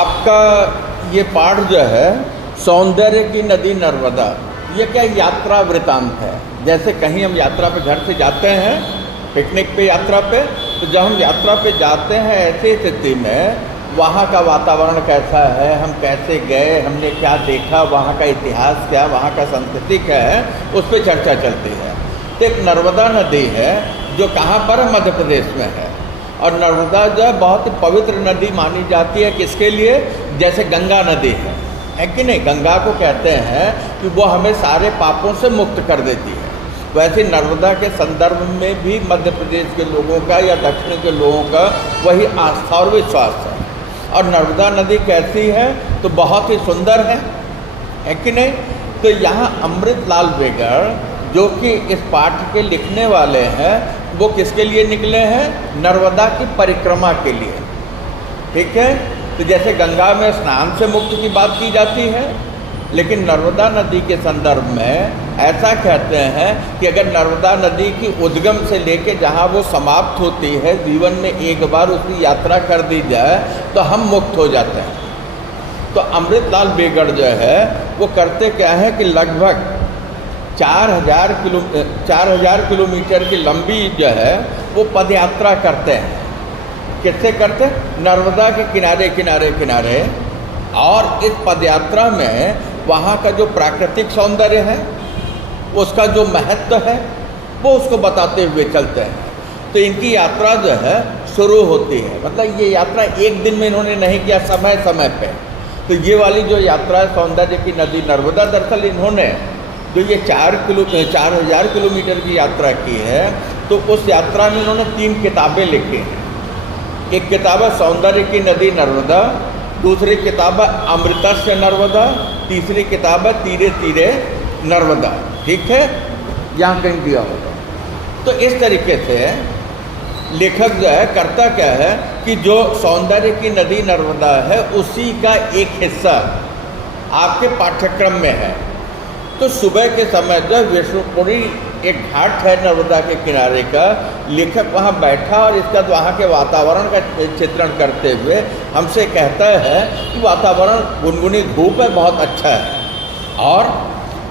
आपका ये पाठ जो है सौंदर्य की नदी नर्मदा, ये क्या यात्रा वृतांत है। जैसे कहीं हम यात्रा पे घर से जाते हैं पिकनिक पे यात्रा पे, तो जब हम यात्रा पे जाते हैं ऐसी स्थिति में वहाँ का वातावरण कैसा है, हम कैसे गए, हमने क्या देखा, वहाँ का इतिहास क्या, वहाँ का संस्कृति क्या है, उस पर चर्चा चलती है। तो एक नर्मदा नदी है जो कहाँ पर मध्य प्रदेश में है, और नर्मदा जो है बहुत ही पवित्र नदी मानी जाती है। किसके लिए? जैसे गंगा नदी है कि नहीं, गंगा को कहते हैं कि वो हमें सारे पापों से मुक्त कर देती है। वैसे नर्मदा के संदर्भ में भी मध्य प्रदेश के लोगों का या दक्षिण के लोगों का वही आस्था और विश्वास है। और नर्मदा नदी कैसी है? तो बहुत ही सुंदर है कि नहीं। तो यहाँ अमृतलाल बेगड़ जो कि इस पाठ के लिखने वाले हैं, वो किसके लिए निकले हैं? नर्मदा की परिक्रमा के लिए। ठीक है। तो जैसे गंगा में स्नान से मुक्त की बात की जाती है, लेकिन नर्मदा नदी के संदर्भ में ऐसा कहते हैं कि अगर नर्मदा नदी की उद्गम से लेके जहाँ वो समाप्त होती है, जीवन में एक बार उसकी यात्रा कर दी जाए तो हम मुक्त हो जाते हैं। तो अमृतलाल बेगड़ जो है वो करते क्या है कि लगभग 4000 किलोमीटर की लंबी जो है वो पद यात्रा करते हैं। किससे करते? नर्मदा के किनारे किनारे किनारे। और इस पदयात्रा में वहाँ का जो प्राकृतिक सौंदर्य है, उसका जो महत्व है, वो उसको बताते हुए चलते हैं। तो इनकी यात्रा जो है शुरू होती है, मतलब ये यात्रा एक दिन में इन्होंने नहीं किया, समय समय पे। तो ये वाली जो यात्रा है सौंदर्य की नदी नर्मदा, दरअसल इन्होंने जो ये 4000 किलोमीटर की यात्रा की है, तो उस यात्रा में इन्होंने 3 किताबें लिखी हैं। एक किताब है सौंदर्य की नदी नर्मदा, दूसरी किताब है अमृतस्य नर्मदा, तीसरी किताब है तीरे तीरे नर्मदा। ठीक है, यहाँ कहीं दिया होगा। तो इस तरीके से लेखक जो है करता क्या है कि जो सौंदर्य की नदी नर्मदा है उसी का एक हिस्सा आपके पाठ्यक्रम में है। तो सुबह के समय जो विष्णुपुरी एक घाट है नर्मदा के किनारे का, लेखक वहाँ बैठा और इसका वहाँ के वातावरण का चित्रण करते हुए हमसे कहता है कि वातावरण गुनगुनी धूप है, बहुत अच्छा है। और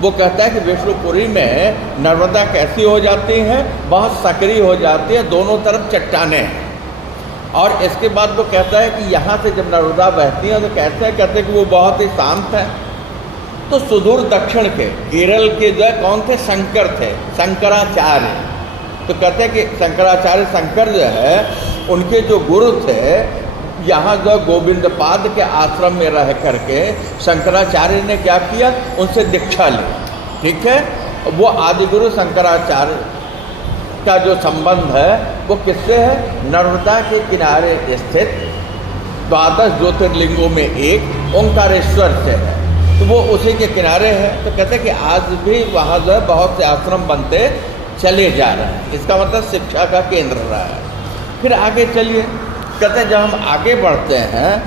वो कहता है कि विष्णुपुरी में नर्मदा कैसी हो जाती हैं, बहुत सक्रिय हो जाती है, दोनों तरफ चट्टानें हैं। और इसके बाद वो कहता है कि यहाँ से जब नर्मदा बहती है तो कहते हैं कि वो बहुत ही शांत है। तो सुदूर दक्षिण के केरल के जो है कौन थे? शंकर थे, शंकराचार्य। तो कहते हैं कि शंकराचार्य शंकर जो है उनके जो गुरु थे, यहाँ जो गोविंदपाद के आश्रम में रह करके शंकराचार्य ने क्या किया? उनसे दीक्षा ली। ठीक है। वो आदिगुरु शंकराचार्य का जो संबंध है वो किससे है? नर्मदा के किनारे स्थित 12 ज्योतिर्लिंगों में एक ओंकारेश्वर से है। तो वो उसी के किनारे है। तो कहते हैं कि आज भी वहाँ जो है बहुत से आश्रम बनते चले जा रहे हैं। इसका मतलब शिक्षा का केंद्र रहा है। फिर आगे चलिए, कहते हैं जब हम आगे बढ़ते हैं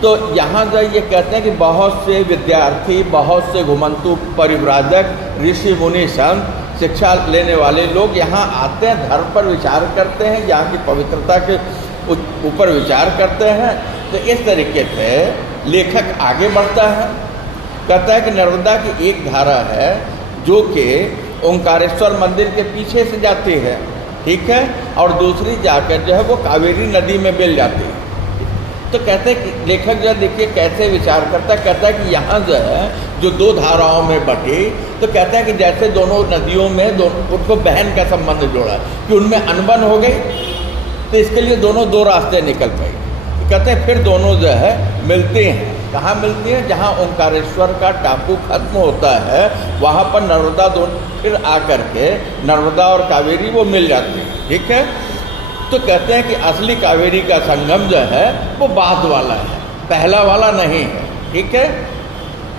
तो यहाँ जो ये कहते हैं कि बहुत से विद्यार्थी, बहुत से घुमंतु परिव्राजक, ऋषि मुनि संत, शिक्षा लेने वाले लोग यहाँ आते हैं, धर्म पर विचार करते हैं, यहाँ की पवित्रता के ऊपर विचार करते हैं। तो इस तरीके से लेखक आगे बढ़ता है। कहता है कि नर्मदा की एक धारा है जो कि ओंकारेश्वर मंदिर के पीछे से जाती है। ठीक है। और दूसरी जाकर जो है वो कावेरी नदी में मिल जाती है। तो कहते हैं कि लेखक जो देखिए कैसे विचार करता है। कहता है कि यहाँ जो है जो 2 धाराओं में बटी, तो कहता है कि जैसे दोनों नदियों में उनको बहन का संबंध जोड़ा कि उनमें अनबन हो गई, तो इसके लिए दोनों 2 रास्ते निकल गए। कहते हैं फिर दोनों जो है मिलते हैं। कहाँ मिलती है? जहाँ ओंकारेश्वर का टापू खत्म होता है, वहाँ पर नर्मदा दोनों फिर आकर के नर्मदा और कावेरी वो मिल जाती है। ठीक है। तो कहते हैं कि असली कावेरी का संगम जो है वो बाद वाला है, पहला वाला नहीं है। ठीक है।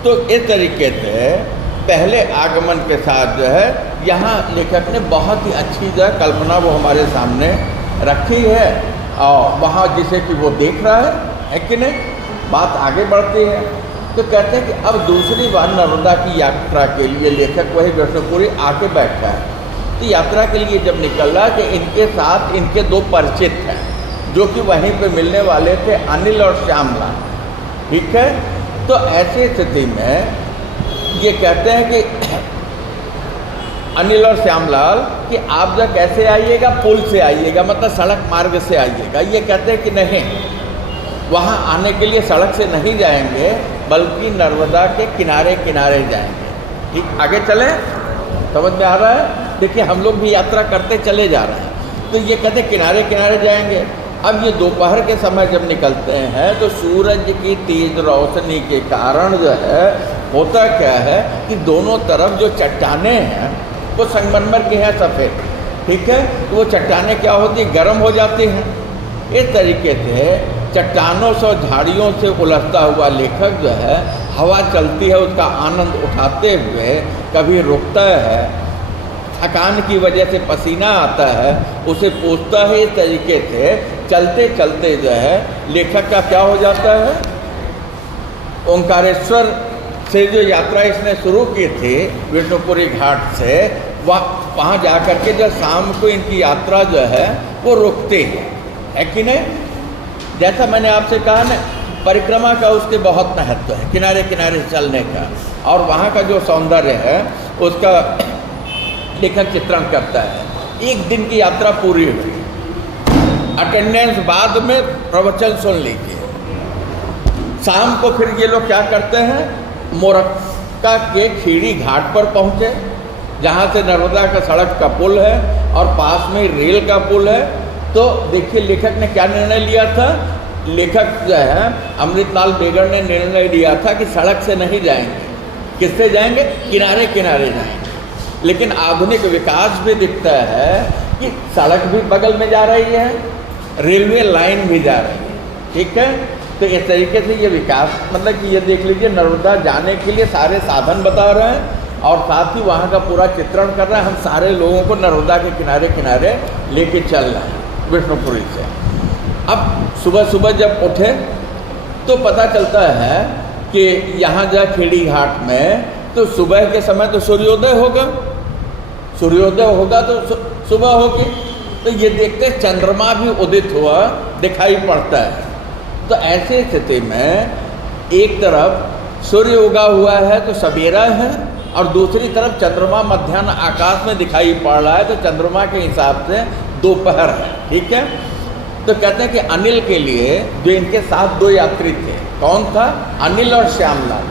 तो इस तरीके से पहले आगमन के साथ जो है यहाँ लेखक ने बहुत ही अच्छी जो है कल्पना वो हमारे सामने रखी है, और वहाँ जिसे कि वो देख रहा है कि नहीं। बात आगे बढ़ती है। तो कहते हैं कि अब दूसरी बार नर्मदा की यात्रा के लिए लेखक वही विष्णुपुरी आके बैठा है। तो यात्रा के लिए जब निकल रहा कि इनके साथ इनके 2 परिचित हैं जो कि वहीं पे मिलने वाले थे, अनिल और श्यामला। ठीक है। तो ऐसी स्थिति में ये कहते हैं कि अनिल और श्यामलाल कि आप जब कैसे आइएगा, पुल से आइएगा, मतलब सड़क मार्ग से आइएगा। ये कहते हैं कि नहीं, वहाँ आने के लिए सड़क से नहीं जाएंगे बल्कि नर्मदा के किनारे किनारे जाएंगे। ठीक, आगे चलें, समझ में आ रहा है? देखिए हम लोग भी यात्रा करते चले जा रहे हैं, तो ये कहते हैं किनारे किनारे जाएंगे। अब ये दोपहर के समय जब निकलते हैं तो सूरज की तेज रोशनी के कारण जो है होता क्या है कि दोनों तरफ जो चट्टानें हैं वो संगमरमर की हैं, सफ़ेद, ठीक है। तो वो चट्टानें क्या होती, गर्म हो जाती हैं। इस तरीके से चट्टानों से और झाड़ियों से उलझता हुआ लेखक जो है हवा चलती है उसका आनंद उठाते हुए कभी रुकता है, थकान की वजह से पसीना आता है, उसे पोंछता है। इस तरीके से चलते चलते जो है लेखक का क्या हो जाता है, ओंकारेश्वर से जो यात्रा इसने शुरू की थी विष्णुपुरी घाट से, वहाँ जा कर के जब शाम को इनकी यात्रा जो है वो रुकती है कि नहीं। जैसा मैंने आपसे कहा ना, परिक्रमा का उसके बहुत महत्व है, किनारे किनारे चलने का, और वहाँ का जो सौंदर्य है उसका लेखक चित्रण करता है। एक दिन की यात्रा पूरी हुई, अटेंडेंस बाद में प्रवचन सुन लीजिए। शाम को फिर ये लोग क्या करते हैं, मोरक्का के खीरी घाट पर पहुँचे, जहाँ से नर्मदा का सड़क का पुल है और पास में रेल का पुल है। तो देखिए लेखक ने क्या निर्णय लिया था, लेखक जो है अमृतलाल बेगड़ ने निर्णय लिया था कि सड़क से नहीं जाएंगे, किससे जाएंगे, किनारे किनारे जाएंगे। लेकिन आधुनिक विकास भी दिखता है कि सड़क भी बगल में जा रही है, रेलवे लाइन भी जा रही है, ठीक है। तो इस तरीके से ये विकास, मतलब कि ये देख लीजिए नर्मदा जाने के लिए सारे साधन बता रहे हैं और साथ ही वहाँ का पूरा चित्रण कर रहे हैं। हम सारे लोगों को नर्मदा के किनारे किनारे लेके चल रहे हैं विष्णुपुरी से। अब सुबह सुबह जब उठे तो पता चलता है कि यहाँ जा खेड़ी घाट में तो सुबह के समय तो सूर्योदय होगा, सूर्योदय होगा तो सुबह होगी। तो ये देखते चंद्रमा भी उदित हुआ दिखाई पड़ता है। तो ऐसी स्थिति में एक तरफ सूर्य उगा हुआ है तो सवेरा है और दूसरी तरफ चंद्रमा मध्याह्न आकाश में दिखाई पड़ रहा है, तो चंद्रमा के हिसाब से दोपहर है, ठीक है। तो कहते हैं कि अनिल के लिए, जो इनके साथ दो यात्री थे, कौन था, अनिल और श्यामलाल।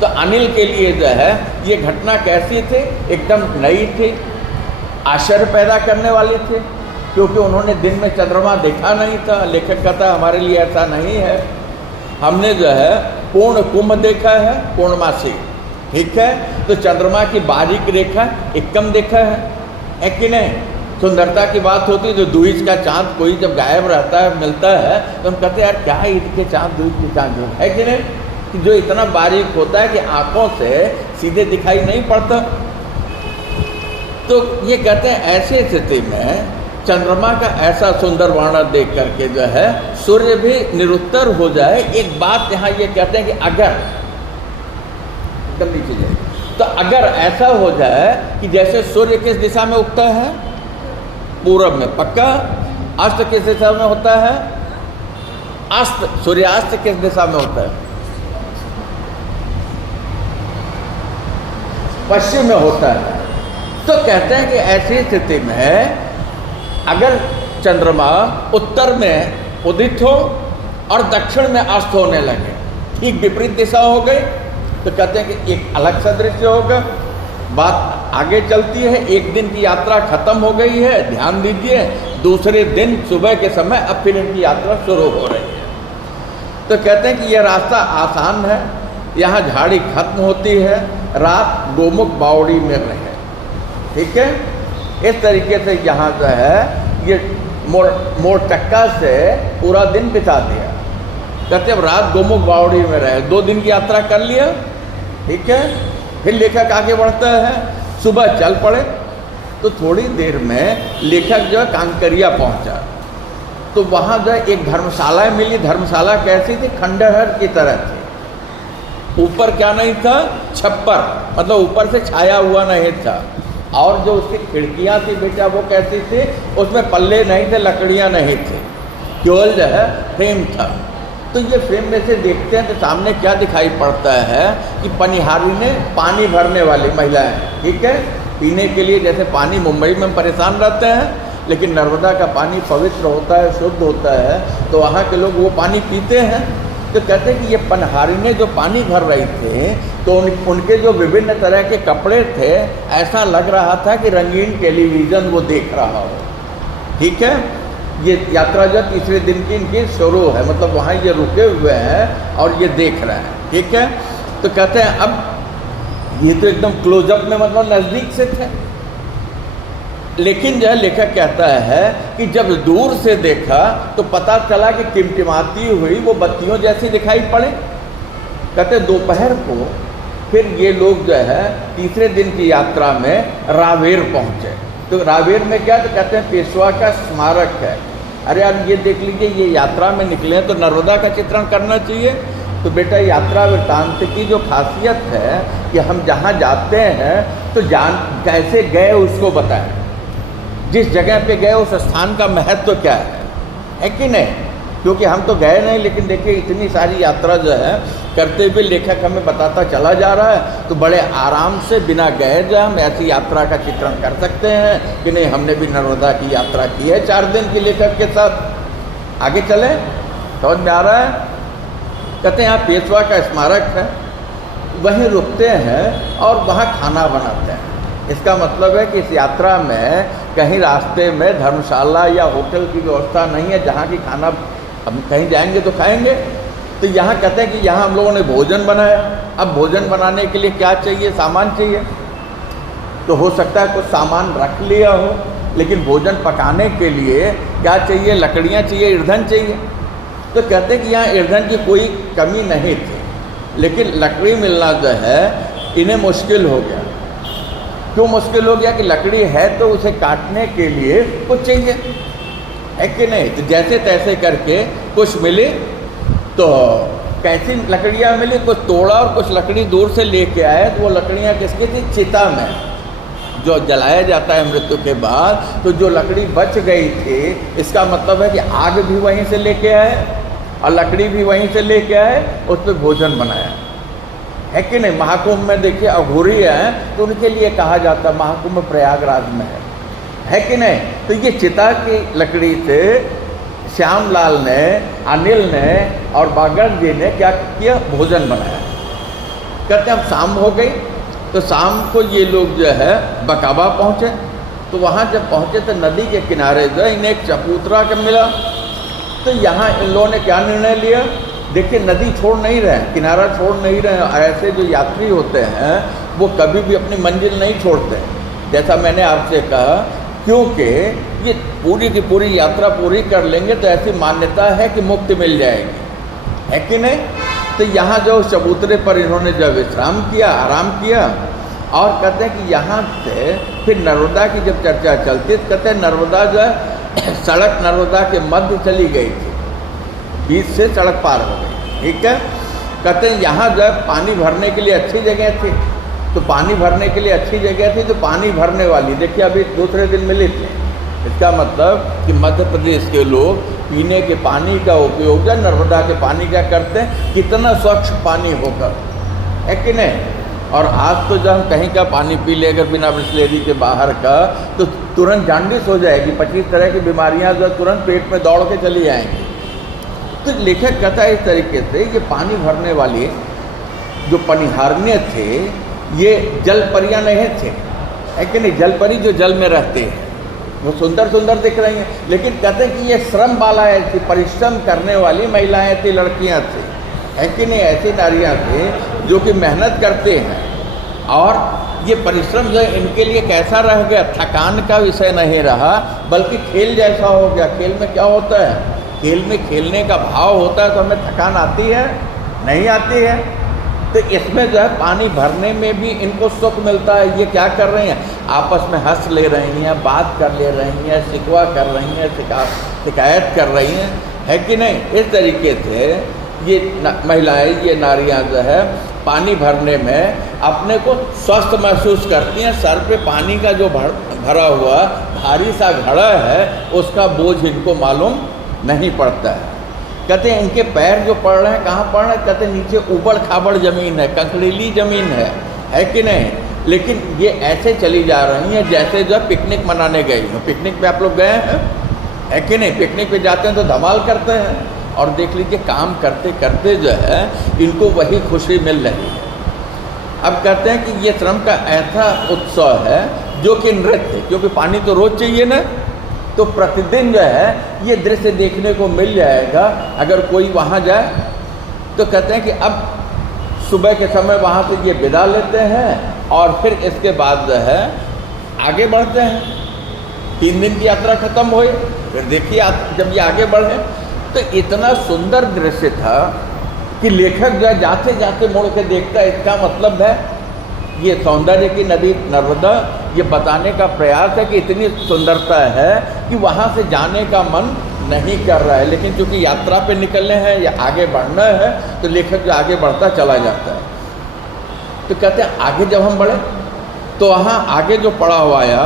तो अनिल के लिए जो है ये घटना कैसी थी, एकदम नई थी, आश्चर्य पैदा करने वाली थी, क्योंकि उन्होंने दिन में चंद्रमा देखा नहीं था। लेखक कहता है हमारे लिए ऐसा नहीं है, हमने जो है पूर्ण कुंभ देखा है, पूर्णमासी, ठीक है। तो चंद्रमा की बारीक रेखा एकदम देखा है कि नहीं। सुंदरता की बात होती है तो दूज का चांद कोई जब गायब रहता है, मिलता है, तो हम कहते हैं यार क्या ईद के चांद, दूज के चांद है कि नहीं, कि जो इतना बारीक होता है कि आंखों से सीधे दिखाई नहीं पड़ता। तो ये कहते हैं ऐसी स्थिति में चंद्रमा का ऐसा सुंदर वर्णन देख करके जो है सूर्य भी निरुत्तर हो जाए। एक बात यहाँ ये कहते हैं कि अगर एकदम नीचे जाए, तो अगर ऐसा हो जाए कि जैसे सूर्य किस दिशा में उगता है, पूरब में पक्का, अस्त किस दिशा में होता है, अस्त, सूर्यास्त किस दिशा में होता है, पश्चिम में होता है। तो कहते हैं कि ऐसी स्थिति में अगर चंद्रमा उत्तर में उदित हो और दक्षिण में अस्त होने लगे, ठीक विपरीत दिशा हो गई, तो कहते हैं कि एक अलग सा दृश्य होगा। बात आगे चलती है, एक दिन की यात्रा खत्म हो गई है, ध्यान दीजिए, दूसरे दिन सुबह के समय अब फिर इनकी यात्रा शुरू हो रही है। तो कहते हैं कि यह रास्ता आसान है, यहाँ झाड़ी खत्म होती है, रात गोमुख बावड़ी में रहे, ठीक है। इस तरीके से यहाँ जो है ये मोरटक्का से पूरा दिन बिता दिया। कहते अब रात गोमुख बावड़ी में रहे, 2 दिन की यात्रा कर लिया, ठीक है। फिर लेखक आगे बढ़ता है, सुबह चल पड़े। तो थोड़ी देर में लेखक जो है कांकरिया पहुंचा, तो वहाँ जो है एक धर्मशाला मिली। धर्मशाला कैसी थी, खंडहर की तरह थी। ऊपर क्या नहीं था, छप्पर, मतलब ऊपर से छाया हुआ नहीं था। और जो उसकी खिड़कियाँ थी बेटा वो कैसी थी, उसमें पल्ले नहीं थे, लकड़ियाँ नहीं थी, केवल जो है फ्रेम था, तो ये फ्रेम में से देखते हैं तो सामने क्या दिखाई पड़ता है कि पनिहारी ने पानी भरने वाली महिलाएं, ठीक है, पीने के लिए, जैसे पानी मुंबई में परेशान रहते हैं लेकिन नर्मदा का पानी पवित्र होता है, शुद्ध होता है, तो वहाँ के लोग वो पानी पीते हैं। तो कहते हैं कि ये पनिहारी ने जो पानी भर रही थे तो उनके जो विभिन्न तरह के कपड़े थे, ऐसा लग रहा था कि रंगीन टेलीविज़न वो देख रहा हो, ठीक है। ये यात्रा जो तीसरे दिन की इनकी शुरू है, मतलब वहाँ ये रुके हुए हैं और ये देख रहे हैं, ठीक है। तो कहते हैं अब ये तो एकदम क्लोजअप में, मतलब नज़दीक से थे, लेकिन जो लेखक कहता है कि जब दूर से देखा तो पता चला कि टिमटिमाती हुई वो बत्तियों जैसी दिखाई पड़े। कहते दोपहर को फिर ये लोग जो है तीसरे दिन की यात्रा में रावेर पहुँचे। तो रावेर में क्या, तो कहते हैं पेशवा का स्मारक है। अरे यार ये देख लीजिए, ये यात्रा में निकले हैं तो नर्मदा का चित्रण करना चाहिए। तो बेटा यात्रा वृत्तांत की जो खासियत है कि हम जहाँ जाते हैं तो कैसे गए उसको बताएं, जिस जगह पे गए उस स्थान का महत्व क्या है कि नहीं। क्योंकि हम तो गए नहीं, लेकिन देखिए इतनी सारी यात्रा जो है करते हुए लेखक हमें बताता चला जा रहा है, तो बड़े आराम से बिना गए जो हम ऐसी यात्रा का चित्रण कर सकते हैं कि नहीं। हमने भी नर्मदा की यात्रा की है 4 दिन की लेखक के साथ। आगे चले, समझ में आ रहा है। कहते हैं यहाँ पेशवा का स्मारक है, वहीं रुकते हैं और वहाँ खाना बनाते हैं। इसका मतलब है कि इस यात्रा में कहीं रास्ते में धर्मशाला या होटल की व्यवस्था नहीं है जहाँ की खाना हम कहीं जाएंगे तो खाएंगे। तो यहाँ कहते हैं कि यहाँ हम लोगों ने भोजन बनाया। अब भोजन बनाने के लिए क्या चाहिए, सामान चाहिए। तो हो सकता है कुछ सामान रख लिया हो, लेकिन भोजन पकाने के लिए क्या चाहिए, लकड़ियाँ चाहिए, ईंधन चाहिए। तो कहते हैं कि यहाँ ईंधन की कोई कमी नहीं थी, लेकिन लकड़ी मिलना जो है इन्हें मुश्किल हो गया। क्यों मुश्किल हो गया कि लकड़ी है तो उसे काटने के लिए कुछ चाहिए, है कि नहीं। तो जैसे तैसे करके कुछ मिले, तो कैसी लकड़ियाँ मिली, कुछ तोड़ा और कुछ लकड़ी दूर से लेके आए। तो वो लकड़ियाँ किसकी थी, चिता में जो जलाया जाता है मृत्यु के बाद। तो जो लकड़ी बच गई थी, इसका मतलब है कि आग भी वहीं से लेके आए और लकड़ी भी वहीं से लेके आए, उस पर भोजन बनाया, है कि नहीं। महाकुंभ में देखिए अघोरी है तो उनके लिए कहा जाता है, महाकुंभ प्रयागराज में है कि नहीं। तो ये चिता की लकड़ी से श्यामलाल ने, अनिल ने और बागर जी ने क्या किया, भोजन बनाया। कहते हैं अब शाम हो गई, तो शाम को ये लोग जो है बकावा पहुँचे। तो वहाँ जब पहुँचे तो नदी के किनारे जो इन्हें एक चबूतरा का मिला। तो यहाँ इन लोगों ने क्या निर्णय लिया, देखिए नदी छोड़ नहीं रहे, किनारा छोड़ नहीं रहे। ऐसे जो यात्री होते हैं वो कभी भी अपनी मंजिल नहीं छोड़ते, जैसा मैंने आपसे कहा, क्योंकि ये पूरी की पूरी यात्रा पूरी कर लेंगे तो ऐसी मान्यता है कि मुक्ति मिल जाएगी, है कि नहीं। तो यहाँ जो चबूतरे पर इन्होंने जो विश्राम किया, आराम किया। और कहते हैं कि यहाँ से फिर नर्मदा की जब चर्चा चलती तो कहते हैं नर्मदा जो है सड़क नर्मदा के मध्य चली गई थी, बीच से सड़क पार हो गई, ठीक है। कहते हैं यहाँ जो है पानी भरने के लिए अच्छी जगह थी। तो पानी भरने के लिए अच्छी जगह थी, तो पानी भरने वाली देखिए अभी दूसरे दिन मिली थी। इसका मतलब कि मध्य प्रदेश के लोग पीने के पानी का उपयोग जो नर्मदा के पानी का करते हैं, कितना स्वच्छ पानी होकर, है कि नहीं। और आज तो जब हम कहीं का पानी पी ले अगर बिना बिस्लेरी के बाहर का, तो तुरंत जांडिस हो जाएगी, 25 तरह की बीमारियां जो तुरंत पेट में दौड़ के चली आएंगी। तो लेखक कहता है इस तरीके से ये पानी भरने वाली जो पनिहारने थे ये जल परियां नहीं थे, है कि नहीं। जल परी जो जल में रहते हैं वो सुंदर सुंदर दिख रही हैं, लेकिन कहते हैं कि ये श्रम बालाएँ थी, परिश्रम करने वाली महिलाएं थी, लड़कियां थी, है कि नहीं। ऐसी नारियां थी जो कि मेहनत करते हैं। और ये परिश्रम जो इनके लिए कैसा रह गया, थकान का विषय नहीं रहा, बल्कि खेल जैसा हो गया। खेल में क्या होता है, खेल में खेलने का भाव होता है, तो हमें थकान आती है, नहीं आती है। तो इसमें जो है पानी भरने में भी इनको सुख मिलता है। ये क्या कर रही हैं, आपस में हंस ले रही हैं, बात कर ले रही हैं, शिकवा कर रही हैं, शिकायत कर रही हैं, है कि नहीं। इस तरीके से ये महिलाएं, ये नारियां जो है पानी भरने में अपने को स्वस्थ महसूस करती हैं। सर पे पानी का जो भरा हुआ भारी सा घड़ा है उसका बोझ इनको मालूम नहीं पड़ता है। कहते हैं इनके पैर जो पड़ रहे हैं, कहाँ पड़ रहे हैं? कहते हैं नीचे ऊबड़ खाबड़ ज़मीन है, कंकरीली ज़मीन है कि नहीं? लेकिन ये ऐसे चली जा रही हैं जैसे जो पिकनिक मनाने गई हो। पिकनिक पे आप लोग गए हैं, है कि नहीं? पिकनिक पे जाते हैं तो धमाल करते हैं, और देख लीजिए काम करते करते जो है इनको वही खुशी मिल रही है। अब कहते हैं कि ये श्रम का ऐसा उत्सव है जो कि नृत्य, क्योंकि पानी तो रोज़ चाहिए ना, तो प्रतिदिन जो है ये दृश्य देखने को मिल जाएगा अगर कोई वहाँ जाए। तो कहते हैं कि अब सुबह के समय वहाँ से ये विदा लेते हैं और फिर इसके बाद जो है आगे बढ़ते हैं। 3 दिन की यात्रा खत्म हुई, फिर देखिए जब ये आगे बढ़े तो इतना सुंदर दृश्य था कि लेखक जो है जाते जाते मुड़ के देखता है। इसका मतलब है ये सौंदर्य की नदी नर्मदा ये बताने का प्रयास है कि इतनी सुंदरता है कि वहाँ से जाने का मन नहीं कर रहा है, लेकिन चूँकि यात्रा पे निकलने हैं या आगे बढ़ना है तो लेखक जो आगे बढ़ता चला जाता है। तो कहते हैं आगे जब हम बढ़े तो वहाँ आगे जो पड़ा हुआ है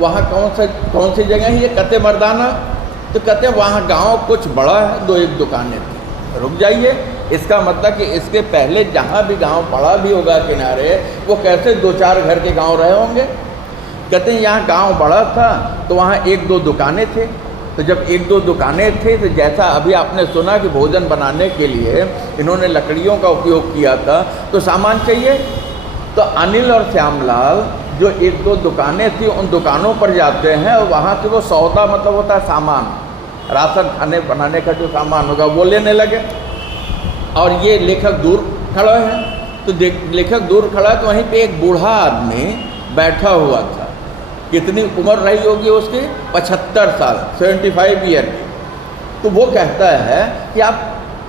वहाँ कौन सी जगह है? ये कहते मर्दाना। तो कहते हैं वहाँ गांव कुछ बड़ा है, 2-1 दुकानें थी। रुक जाइए, इसका मतलब कि इसके पहले जहाँ भी गांव पड़ा भी होगा किनारे, वो कैसे 2-4 घर के गांव रहे होंगे। कहते हैं यहाँ गांव बड़ा था तो वहाँ 1-2 दुकानें थे। तो जब 1-2 दुकानें थे तो जैसा अभी आपने सुना कि भोजन बनाने के लिए इन्होंने लकड़ियों का उपयोग किया था, तो सामान चाहिए। तो अनिल और श्यामलाल जो 1-2 दुकानें थी उन दुकानों पर जाते हैं और वहाँ से वो सौदा, मतलब होता है सामान, राशन खाने बनाने का जो सामान होगा वो लेने लगे। और ये लेखक दूर खड़ा है, तो लेखक दूर खड़ा है तो वहीं पे एक बूढ़ा आदमी बैठा हुआ था। कितनी उम्र रही होगी उसकी? 75 साल, 75 ईयर की। तो वो कहता है कि आप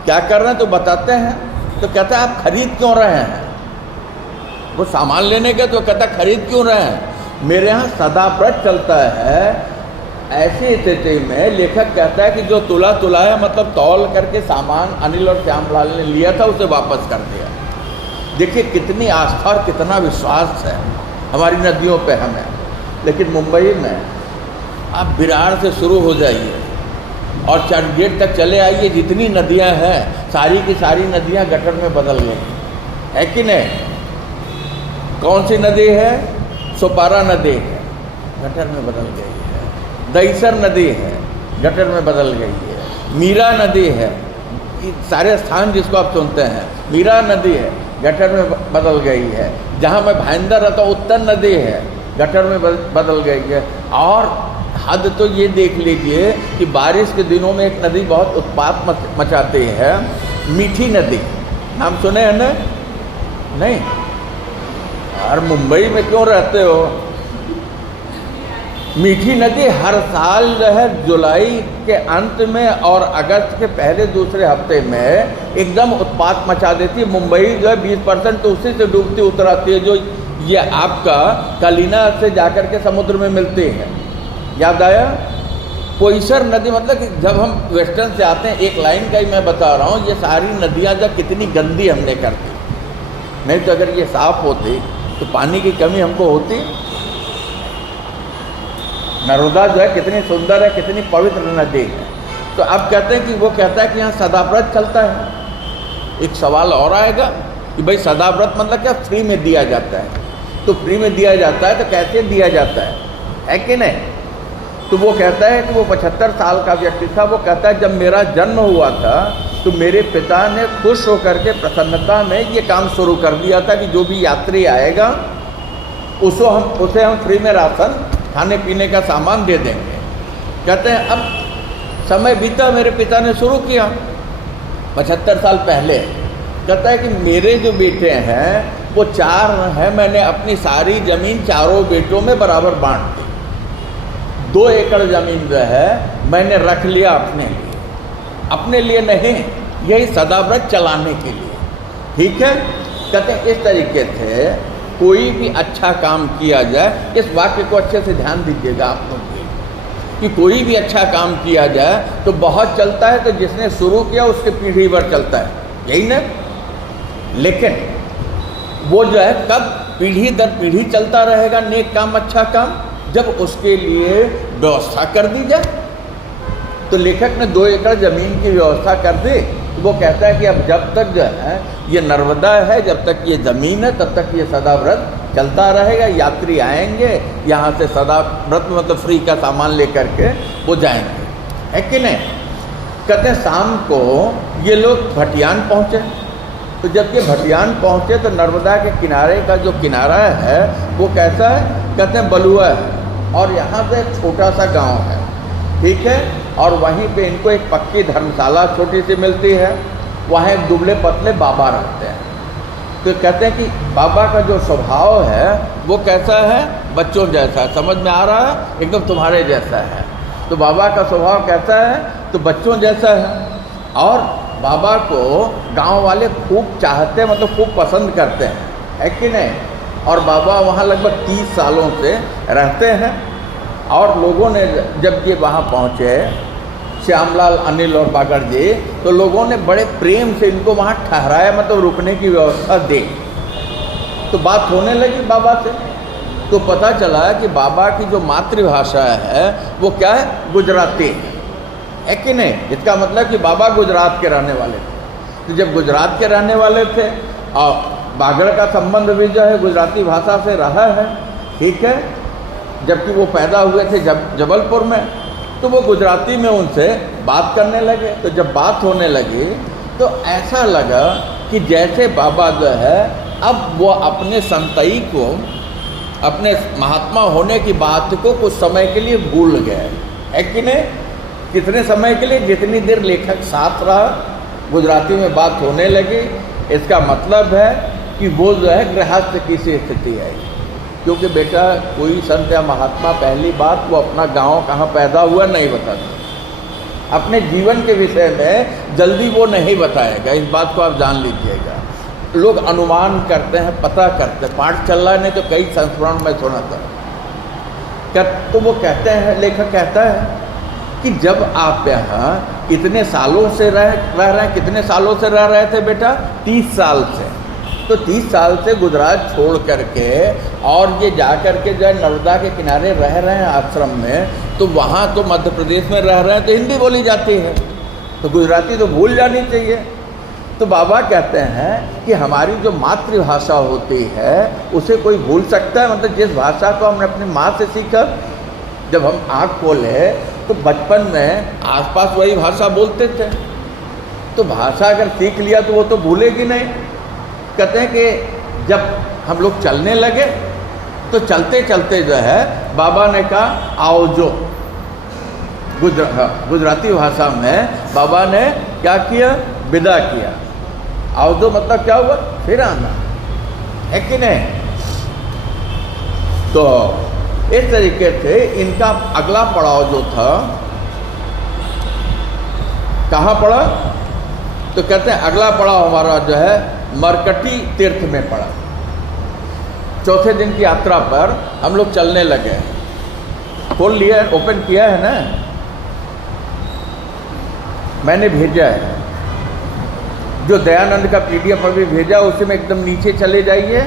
क्या कर रहे हैं? तो बताते हैं। तो कहता है आप खरीद क्यों रहे हैं? वो सामान लेने गए तो कहता खरीद क्यों रहे हैं? मेरे यहाँ सदाव्रत चलता है। ऐसी स्थिति में लेखक कहता है कि जो तुला है, मतलब तौल करके सामान अनिल और श्यामलाल ने लिया था उसे वापस कर दिया। देखिए कितनी आस्था और कितना विश्वास है हमारी नदियों पे हमें। लेकिन मुंबई में आप विरार से शुरू हो जाइए और चर्चगेट तक चले आइए, जितनी नदियां हैं सारी की सारी नदियां गटर में बदल गई, है कि नहीं? कौन सी नदी है? सोपारा नदी है, गटर में बदल गई है। दहीसर नदी है, गटर में बदल गई है। मीरा नदी है, सारे स्थान जिसको आप सुनते हैं, मीरा नदी है, गटर में बदल गई है। जहाँ मैं भाईंदर रहता हूँ उत्तर नदी है, गटर में बदल गई है। और हद तो ये देख लीजिए कि बारिश के दिनों में एक नदी बहुत उत्पात मचाती है, मीठी नदी। नाम सुने हैं ना? नहीं? और मुंबई में क्यों रहते हो? मीठी नदी हर साल जो है जुलाई के अंत में और अगस्त के पहले दूसरे हफ्ते में एकदम उत्पात मचा देती है। मुंबई जो है 20% तो उसी से डूबती उतराती है, जो ये आपका कलिना से जाकर के समुद्र में मिलती है। याद आया? पोईसर नदी, मतलब कि जब हम वेस्टर्न से आते हैं, एक लाइन का ही मैं बता रहा हूँ, ये सारी नदियाँ जब कितनी गंदी हमने कर दी। नहीं तो अगर ये साफ होती तो पानी की कमी हमको होती। नर्मदा जो है कितनी सुंदर है, कितनी पवित्र नदी है। तो अब कहते हैं कि वो कहता है कि यहाँ सदाव्रत चलता है। एक सवाल और आएगा कि भाई सदाव्रत मतलब क्या? फ्री में दिया जाता है। तो फ्री में दिया जाता है तो कैसे दिया जाता है कि नहीं? तो वो कहता है कि वो 75 साल का व्यक्ति था। वो कहता है जब मेरा जन्म हुआ था तो मेरे पिता ने खुश होकर के प्रसन्नता में ये काम शुरू कर दिया था कि जो भी यात्री आएगा उसे हम फ्री में राशन, खाने पीने का सामान दे देंगे। कहते हैं अब समय बीता, मेरे पिता ने शुरू किया 75 साल पहले। कहता है कि मेरे जो बेटे हैं वो 4 हैं, मैंने अपनी सारी ज़मीन चारों बेटों में बराबर बांट दी। 2 एकड़ ज़मीन जो है मैंने रख लिया अपने लिए नहीं, यही सदाव्रत चलाने के लिए। ठीक है? कहते हैं इस तरीके से कोई भी अच्छा काम किया जाए, इस वाक्य को अच्छे से ध्यान दीजिएगा आप लोग भी, कि कोई भी अच्छा काम किया जाए तो बहुत चलता है, तो जिसने शुरू किया उसके पीढ़ी भर चलता है, यही ना? लेकिन वो जो है कब पीढ़ी दर पीढ़ी चलता रहेगा नेक काम, अच्छा काम, जब उसके लिए व्यवस्था कर दी जाए। तो लेखक ने 2 एकड़ ज़मीन की व्यवस्था कर दी। तो वो कहता है कि अब जब तक जो है ये नर्मदा है, जब तक ये ज़मीन है, तब तक ये सदा व्रत चलता रहेगा। यात्री आएंगे यहाँ से सदा व्रत मतलब फ्री का सामान लेकर के वो जाएंगे, है कि नहीं। कहते हैं शाम को ये लोग भटियान पहुँचे। तो जब ये भटियान पहुँचे तो नर्मदा के किनारे का जो किनारा है वो कैसा है, कहते हैं बलुआ है, और यहाँ से एक छोटा सा गांव है, ठीक है। और वहीं पे इनको एक पक्की धर्मशाला छोटी सी मिलती है, वहाँ एक दुबले पतले बाबा रहते हैं। तो कहते हैं कि बाबा का जो स्वभाव है वो कैसा है, बच्चों जैसा है। समझ में आ रहा है, एकदम तुम्हारे जैसा है। तो बाबा का स्वभाव कैसा है, तो बच्चों जैसा है। और बाबा को गांव वाले खूब चाहते हैं, मतलब खूब पसंद करते हैं, है कि नहीं। और बाबा वहाँ लगभग 30 सालों से रहते हैं। और लोगों ने जब ये वहाँ पहुँचे, श्यामलाल, अनिल और बागर जी, तो लोगों ने बड़े प्रेम से इनको वहाँ ठहराया, मतलब रुकने की व्यवस्था दी। तो बात होने लगी बाबा से। तो पता चला कि बाबा की जो मातृभाषा है वो क्या है, गुजराती है कि नहीं। इसका मतलब कि बाबा गुजरात के रहने वाले थे। तो जब गुजरात के रहने वाले थे और बागर का संबंध भी जो है गुजराती भाषा से रहा है, ठीक है। जबकि वो पैदा हुए थे जबलपुर में, तो वो गुजराती में उनसे बात करने लगे। तो जब बात होने लगी तो ऐसा लगा कि जैसे बाबा जो है अब वो अपने संतई को, अपने महात्मा होने की बात को कुछ समय के लिए भूल गए, है कि नहीं। कितने समय के लिए, जितनी देर लेखक साथ रहा, गुजराती में बात होने लगी। इसका मतलब है कि वो जो है गृहस्थ की सी स्थिति आई। क्योंकि बेटा कोई संत या महात्मा पहली बात वो अपना गांव कहाँ पैदा हुआ नहीं बताता, अपने जीवन के विषय में जल्दी वो नहीं बताएगा। इस बात को आप जान लीजिएगा। लोग अनुमान करते हैं, पता करते हैं। पाठ चल रहा है, नहीं तो कई संस्मरण में सुना था क्या। तो वो कहते हैं, लेखक कहता है कि जब आप यहाँ इतने सालों से रह रहे हैं, कितने सालों से रह रहे थे बेटा, 30 साल से। तो 30 साल से गुजरात छोड़ करके और ये जा करके जो है नर्मदा के किनारे रह रहे हैं आश्रम में, तो वहाँ तो मध्य प्रदेश में रह रहे हैं तो हिंदी बोली जाती है, तो गुजराती तो भूल जानी चाहिए। तो बाबा कहते हैं कि हमारी जो मातृभाषा होती है उसे कोई भूल सकता है। मतलब जिस भाषा को हमने अपनी माँ से सीखा, जब हम आँख खोले तो बचपन में आसपास वही भाषा बोलते थे, तो भाषा अगर सीख लिया तो वो तो भूलेगी नहीं। कहते हैं कि जब हम लोग चलने लगे तो चलते चलते जो है बाबा ने कहा आओ जो, गुजराती भाषा में बाबा ने क्या किया, विदा किया। आओ जो मतलब क्या हुआ, फिर आना, है कि नहीं। तो इस तरीके से इनका अगला पड़ाव जो था कहाँ पड़ा, तो कहते हैं अगला पड़ाव हमारा जो है मरकटी तीर्थ में पड़ा। चौथे दिन की यात्रा पर हम लोग चलने लगे। खोल लिया, ओपन किया है ना, मैंने भेजा है। जो दयानंद का PDF अभी भेजा, उसी में एकदम नीचे चले जाइए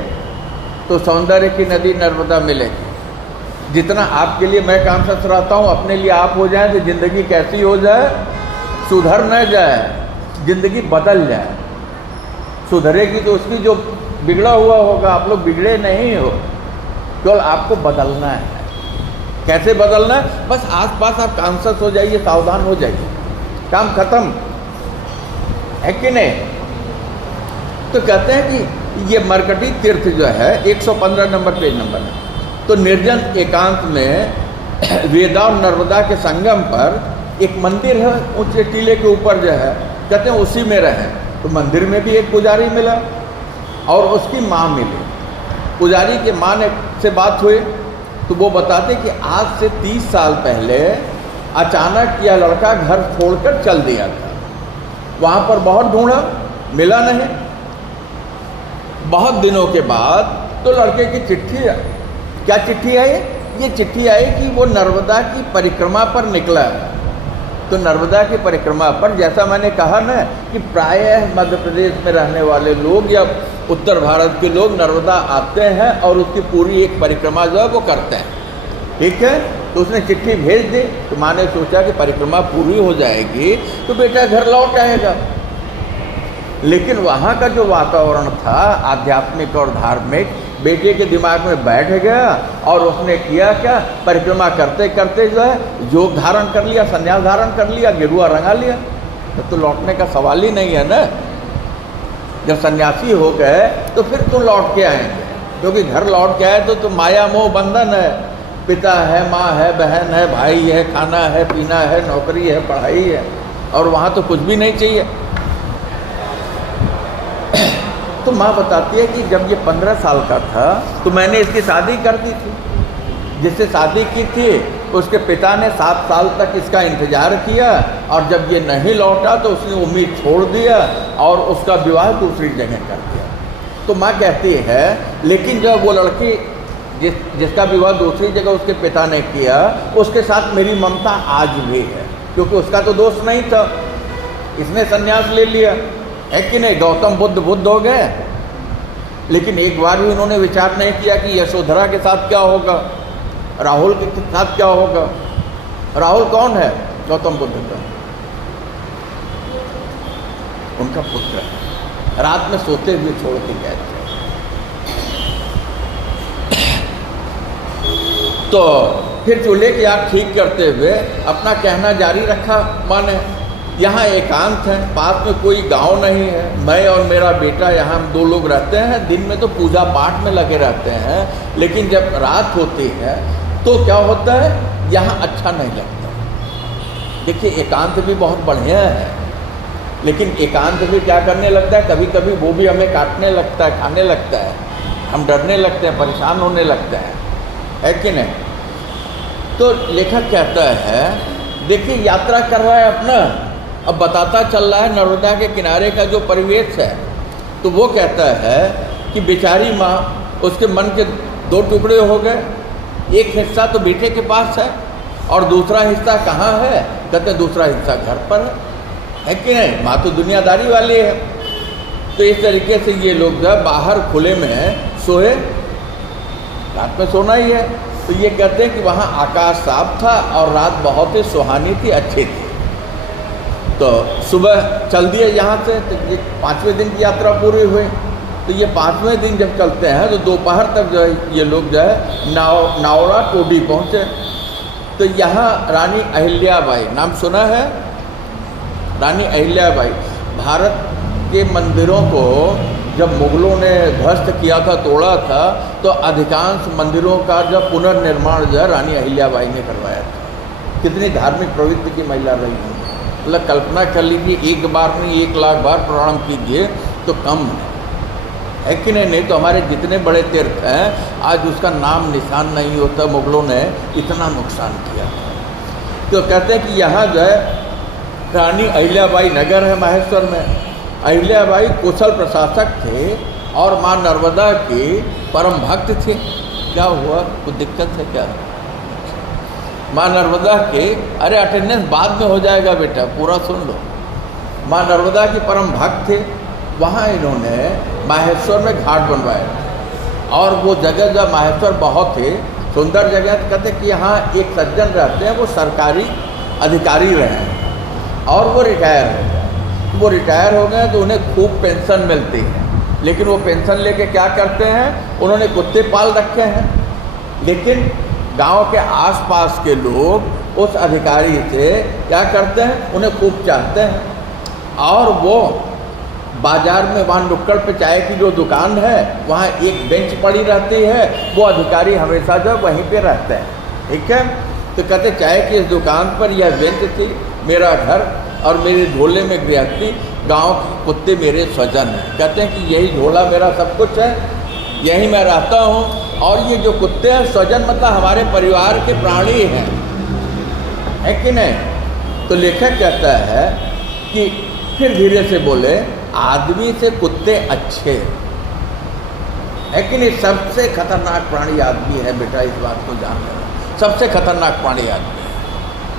तो सौंदर्य की नदी नर्मदा मिलेगी। जितना आपके लिए मैं कॉन्शियस रहता हूँ, अपने लिए आप हो जाए तो ज़िंदगी कैसी हो जाए, सुधर न जाए, ज़िंदगी बदल जाए। सुधरेगी तो उसकी जो बिगड़ा हुआ होगा, आप लोग बिगड़े नहीं हो, केवल आपको बदलना है। कैसे बदलना है, बस आसपास आप कॉन्शियस हो जाइए, सावधान हो जाइए, काम खत्म, है कि नहीं। तो कहते हैं कि ये मरकटी तीर्थ जो है 115 नंबर पेज नंबर है। तो निर्जन एकांत में वेदा और नर्मदा के संगम पर एक मंदिर है, ऊंचे टीले के ऊपर जो है, कहते हैं उसी में रहे। तो मंदिर में भी एक पुजारी मिला और उसकी माँ मिली। पुजारी के माँ ने से बात हुई तो वो बताते कि आज से 30 साल पहले अचानक यह लड़का घर छोड़कर चल दिया था। वहाँ पर बहुत ढूंढा, मिला नहीं। बहुत दिनों के बाद तो लड़के की चिट्ठी आई। क्या चिट्ठी आई? ये चिट्ठी आई कि वो नर्मदा की परिक्रमा पर निकला है। तो नर्मदा की परिक्रमा पर, जैसा मैंने कहा ना कि प्रायः मध्य प्रदेश में रहने वाले लोग या उत्तर भारत के लोग नर्मदा आते हैं और उसकी पूरी एक परिक्रमा जो है वो करते हैं, ठीक है। तो उसने चिट्ठी भेज दी। तो माँ ने सोचा कि परिक्रमा पूरी हो जाएगी तो बेटा घर लौट आएगा। लेकिन वहाँ का जो वातावरण था आध्यात्मिक और धार्मिक, बेटे के दिमाग में बैठ गया और उसने किया क्या, परिक्रमा करते करते जो है योग धारण कर लिया, संन्यास धारण कर लिया, गेरुआ रंगा लिया। तो लौटने का सवाल ही नहीं है ना। जब सन्यासी हो गए तो फिर तुम लौट के आएंगे, क्योंकि घर लौट के आए तो माया मोह बंधन है। पिता है, माँ है, बहन है, भाई है, खाना है, पीना है, नौकरी है, पढ़ाई है, और वहाँ तो कुछ भी नहीं चाहिए। तो माँ बताती है कि जब ये 15 साल का था तो मैंने इसकी शादी कर दी थी। जिससे शादी की थी उसके पिता ने 7 साल तक इसका इंतज़ार किया, और जब ये नहीं लौटा तो उसने उम्मीद छोड़ दिया और उसका विवाह दूसरी जगह कर दिया। तो माँ कहती है लेकिन जब वो लड़की जिसका विवाह दूसरी जगह उसके पिता ने किया, उसके साथ मेरी ममता आज भी है, क्योंकि उसका तो दोष नहीं था, इसने संन्यास ले लिया, है कि नहीं। गौतम बुद्ध हो गए, लेकिन एक बार भी उन्होंने विचार नहीं किया कि यशोधरा के साथ क्या होगा, राहुल के साथ क्या होगा। राहुल कौन है? गौतम बुद्ध का उनका पुत्र है, रात में सोते हुए छोड़ के गए थे। तो फिर चूल्हे की आग ठीक करते हुए अपना कहना जारी रखा माँ ने। यहाँ एकांत है, पास में कोई गांव नहीं है, मैं और मेरा बेटा यहाँ हम 2 लोग रहते हैं। दिन में तो पूजा पाठ में लगे रहते हैं, लेकिन जब रात होती है तो क्या होता है, यहाँ अच्छा नहीं लगता। देखिए एकांत भी बहुत बढ़िया है, लेकिन एकांत भी क्या करने लगता है, कभी कभी वो भी हमें काटने लगता है, खाने लगता है, हम डरने लगते हैं, परेशान होने लगते हैं, है कि नहीं। तो लेखक कहता है देखिए यात्रा कर रहा है अपना, अब बताता चल रहा है नर्मदा के किनारे का जो परिवेश है। तो वो कहता है कि बेचारी माँ, उसके मन के 2 टुकड़े हो गए। एक हिस्सा तो बेटे के पास है और दूसरा हिस्सा कहाँ है, कहते दूसरा हिस्सा घर पर है कि नहीं। माँ तो दुनियादारी वाली है। तो इस तरीके से ये लोग जब बाहर खुले में सोए, रात में सोना ही है। तो ये कहते हैं कि वहाँ आकाश साफ था और रात बहुत ही सुहानी थी, अच्छी थी। तो सुबह चल दिए यहाँ से, तो ये 5वें दिन की यात्रा पूरी हुई। तो ये 5वें दिन जब चलते हैं तो दोपहर तक जो है ये लोग जो है नावड़ा टोडी पहुँचे। तो यहाँ रानी अहिल्याबाई, नाम सुना है? रानी अहिल्याबाई भारत के मंदिरों को जब मुगलों ने ध्वस्त किया था, तोड़ा था, तो अधिकांश मंदिरों का जब पुनर्निर्माण जो है रानी अहिल्याबाई ने करवाया था। कितनी धार्मिक प्रवृत्ति की महिला रही है, मतलब कल्पना कर लीजिए, एक बार नहीं 1 लाख बार प्रणाम कीजिए तो कम है कि नहीं। नहीं तो हमारे जितने बड़े तीर्थ हैं आज उसका नाम निशान नहीं होता, मुगलों ने इतना नुकसान किया। तो कहते हैं कि यहाँ जो है रानी अहिल्याबाई नगर है माहेश्वर में। अहिल्याबाई कुशल प्रशासक थे और माँ नर्मदा के परम भक्त थे। क्या हुआ, कुछ दिक्कत है क्या? माँ नर्मदा के, अरे अटेंडेंस बाद में हो जाएगा बेटा, पूरा सुन लो। माँ नर्मदा के परम भक्त थे। वहाँ इन्होंने माहेश्वर में घाट बनवाए और वो जगह जो माहेश्वर बहुत ही सुंदर जगह। कहते कि यहाँ एक सज्जन रहते हैं, वो सरकारी अधिकारी रहे हैं और वो रिटायर हो गए। वो रिटायर हो गए तो उन्हें खूब पेंशन मिलती है, लेकिन वो पेंशन लेके क्या करते हैं, उन्होंने कुत्ते पाल रखे हैं। लेकिन गांव के आसपास के लोग उस अधिकारी से क्या करते हैं, उन्हें खूब चाहते हैं। और वो बाजार में वहाँ नुक्कड़ पे चाय की जो दुकान है वहाँ एक बेंच पड़ी रहती है, वो अधिकारी हमेशा जो वहीं पे रहते हैं, ठीक है। तो कहते चाय की इस दुकान पर यह बेंच थी, मेरा घर और मेरे झोले में गृहस्थी, गांव के कुत्ते मेरे स्वजन हैं। कहते हैं कि यही झोला मेरा सब कुछ है, यहीं मैं रहता हूँ। और ये जो कुत्ते हैं स्वजन मतलब हमारे परिवार के प्राणी हैं, है कि नहीं। तो लेखक कहता है कि फिर धीरे से बोले, आदमी से कुत्ते अच्छे है कि नहीं। सबसे खतरनाक प्राणी आदमी है बेटा, इस बात को जान लेना। सबसे खतरनाक प्राणी आदमी है।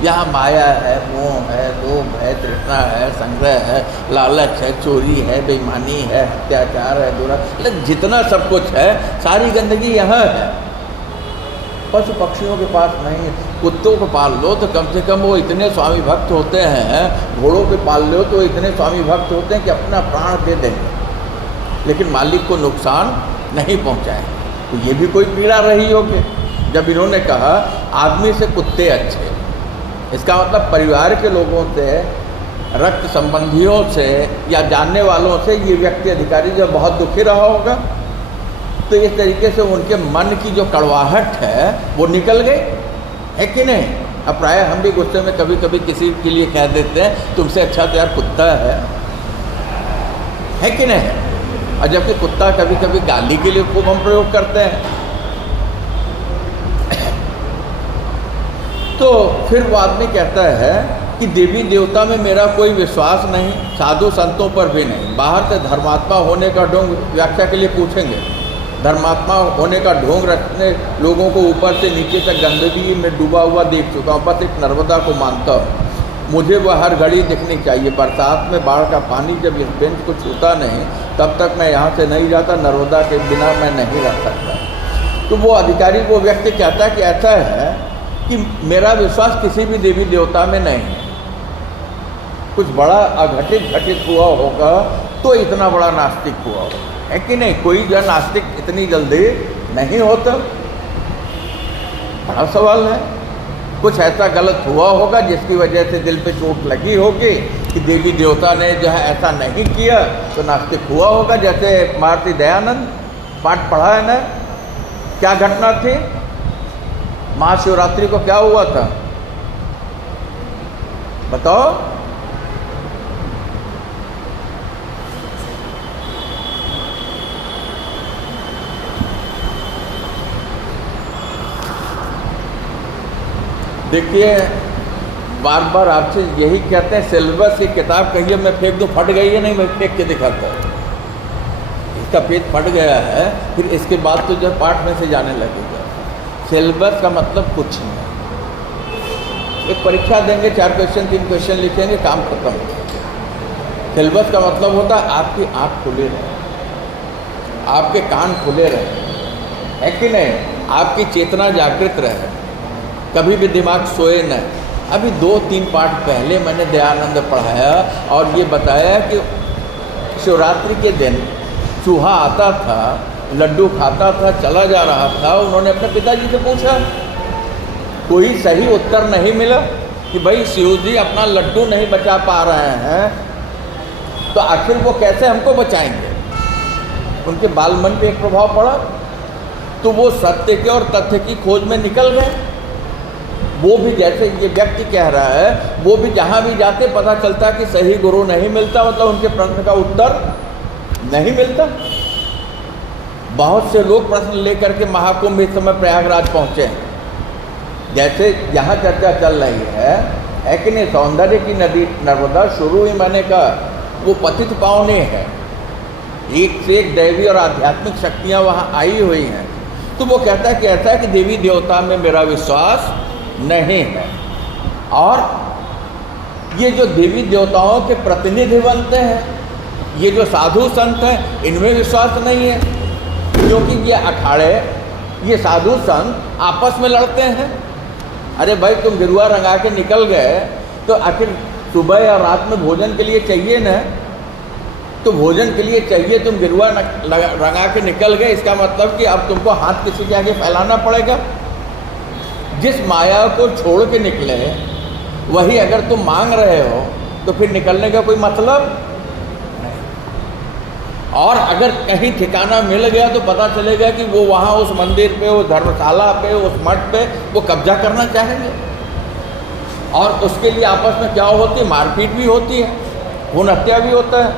यहाँ माया है, मोह है, लोभ है, तृष्णा है, संग्रह है, लालच है, चोरी है, बेईमानी है, अत्याचार है, दुरा, जितना सब कुछ है सारी गंदगी यहाँ है। पशु पक्षियों के पास नहीं है। कुत्तों को पाल लो तो कम से कम वो इतने स्वामी भक्त होते हैं, घोड़ों को पाल लो तो इतने स्वामी भक्त होते हैं कि अपना प्राण दे देंगे लेकिन मालिक को नुकसान नहीं पहुंचाए। तो ये भी कोई पीड़ा रही होगी जब इन्होंने कहा आदमी से कुत्ते अच्छे। इसका मतलब परिवार के लोगों से, रक्त संबंधियों से या जानने वालों से ये व्यक्ति अधिकारी जब बहुत दुखी रहा होगा तो इस तरीके से उनके मन की जो कड़वाहट है वो निकल गई, है कि नहीं। अब प्राय हम भी गुस्से में कभी कभी किसी के लिए कह देते हैं तुमसे अच्छा तो यार कुत्ता है कि नहीं। और जबकि कुत्ता कभी कभी गाली के लिए खूब हम प्रयोग करते हैं। तो फिर वो आदमी कहता है कि देवी देवता में मेरा कोई विश्वास नहीं, साधु संतों पर भी नहीं। बाहर से धर्मात्मा होने का ढोंग व्याख्या के लिए पूछेंगे। धर्मात्मा होने का ढोंग रखने लोगों को ऊपर से नीचे तक गंदगी में डूबा हुआ देख चुका हूँ। बस एक नर्मदा को मानता हूँ, मुझे वह हर घड़ी दिखनी चाहिए। बरसात में बाढ़ का पानी जब इस बेंच को छूता नहीं तब तक मैं यहाँ से नहीं जाता। नर्मदा के बिना मैं नहीं रह सकता। तो वो अधिकारी, वो व्यक्ति कहता है कि ऐसा है कि मेरा विश्वास किसी भी देवी देवता में नहीं है। कुछ बड़ा घटित हुआ होगा तो इतना बड़ा नास्तिक हुआ होगा, है कि नहीं। कोई जो नास्तिक इतनी जल्दी नहीं होता। बड़ा सवाल है। कुछ ऐसा गलत हुआ होगा जिसकी वजह से दिल पे चोट लगी होगी कि देवी देवता ने जो है ऐसा नहीं किया तो नास्तिक हुआ होगा। जैसे महर्षि दयानंद, पाठ पढ़ा है ना, क्या घटना थी। महाशिवरात्रि को क्या हुआ था बताओ। देखिए, बार बार आपसे यही कहते हैं सिलेबस की किताब कहिए मैं फेंक दूँ, फट गई है नहीं, मैं फेंक के दिखाता हूँ। इसका पेज फट गया है, फिर इसके बाद तो जब पाठ में से जाने लगेगा। सिलेबस का मतलब कुछ नहीं। एक परीक्षा देंगे, 4 क्वेश्चन 3 क्वेश्चन लिखेंगे, काम खत्म। सिलेबस का मतलब होता है आपकी आँख खुले रहे, आपके कान खुले रहे, है कि नहीं। आपकी चेतना जागृत रहे, कभी भी दिमाग सोए न। अभी 2-3 पाठ पहले मैंने दयानंद पढ़ाया और ये बताया कि शिवरात्रि के दिन चूहा आता था, लड्डू खाता था, चला जा रहा था। उन्होंने अपने पिताजी से पूछा, कोई सही उत्तर नहीं मिला कि भाई शिव जी अपना लड्डू नहीं बचा पा रहे हैं तो आखिर वो कैसे हमको बचाएंगे। उनके बाल मन पे एक प्रभाव पड़ा तो वो सत्य के और तथ्य की खोज में निकल गए। वो भी जैसे ये व्यक्ति कह रहा है, वो भी जहाँ भी जाते पता चलता कि सही गुरु नहीं मिलता, मतलब उनके प्रश्न का उत्तर नहीं मिलता। बहुत से लोग प्रश्न लेकर के महाकुंभ इस समय प्रयागराज पहुँचे हैं। जैसे यहाँ चर्चा चल रही है कि नहीं, सौंदर्य की नदी नर्मदा शुरू ही मैंने कहा वो पतित पावनी है। एक से एक दैवी और आध्यात्मिक शक्तियाँ वहाँ आई हुई हैं। तो वो कहता है कि ऐसा है कि देवी देवता में मेरा विश्वास नहीं है। और ये जो देवी देवताओं के प्रतिनिधि बनते हैं, ये जो साधु संत हैं, इनमें विश्वास नहीं है। क्योंकि ये अखाड़े, ये साधु संत आपस में लड़ते हैं। अरे भाई तुम गिरुआ रंगा के निकल गए तो आखिर सुबह और रात में भोजन के लिए चाहिए ना। तो भोजन के लिए चाहिए, तुम गिरुआ रंगा के निकल गए, इसका मतलब कि अब तुमको हाथ किसी के आगे फैलाना पड़ेगा। जिस माया को छोड़ के निकले वही अगर तुम मांग रहे हो तो फिर निकलने का कोई मतलब नहीं। और अगर कहीं ठिकाना मिल गया तो पता चलेगा कि वो वहाँ उस मंदिर पे, उस धर्मशाला पे, उस मठ पे वो कब्जा करना चाहेंगे। और उसके लिए आपस में क्या होती है, मारपीट भी होती है, खून हत्या भी होता है।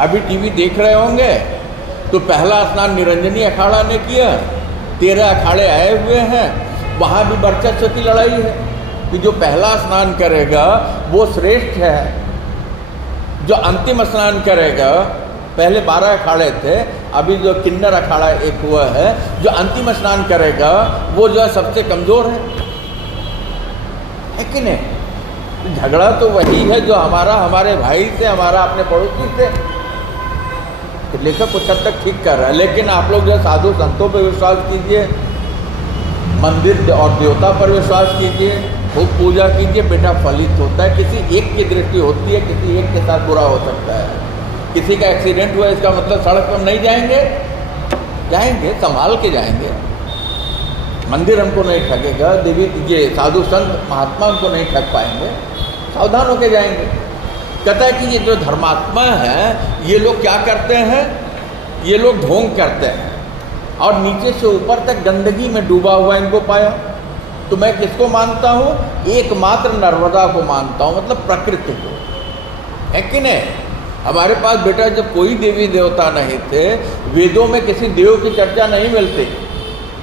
अभी टीवी देख रहे होंगे तो पहला स्नान निरंजनी अखाड़ा ने किया, 13 अखाड़े आए हुए हैं। वहाँ भी वर्चस्व की लड़ाई है कि जो पहला स्नान करेगा वो श्रेष्ठ है, जो अंतिम स्नान करेगा। पहले 12 अखाड़े थे, अभी जो किन्नर अखाड़ा एक हुआ है, जो अंतिम स्नान करेगा वो जो है सबसे कमज़ोर है कि नहीं। झगड़ा तो वही है जो हमारा हमारे भाई से, हमारा अपने पड़ोसी से। लेखक कुछ हद तक ठीक कर रहा है, लेकिन आप लोग जो साधु संतों पर विश्वास कीजिए, मंदिर और देवता पर विश्वास कीजिए, खूब पूजा कीजिए, बेटा फलित होता है। किसी एक की दृष्टि होती है, किसी एक के साथ बुरा हो सकता है। किसी का एक्सीडेंट हुआ, इसका मतलब सड़क पर नहीं जाएंगे, जाएंगे, संभाल के जाएंगे। मंदिर हमको नहीं ठगेगा, देवी ये साधु संत महात्मा हमको नहीं ठग पाएंगे, सावधान होके जाएंगे। कहता है कि ये जो धर्मात्मा है, ये लोग क्या करते हैं, ये लोग ढोंग करते हैं और नीचे से ऊपर तक गंदगी में डूबा हुआ इनको पाया। तो मैं किसको मानता हूँ? एकमात्र नर्मदा को मानता हूँ, मतलब प्रकृति को, है कि नहीं? हमारे पास बेटा जब कोई देवी देवता नहीं थे, वेदों में किसी देव की चर्चा नहीं मिलती,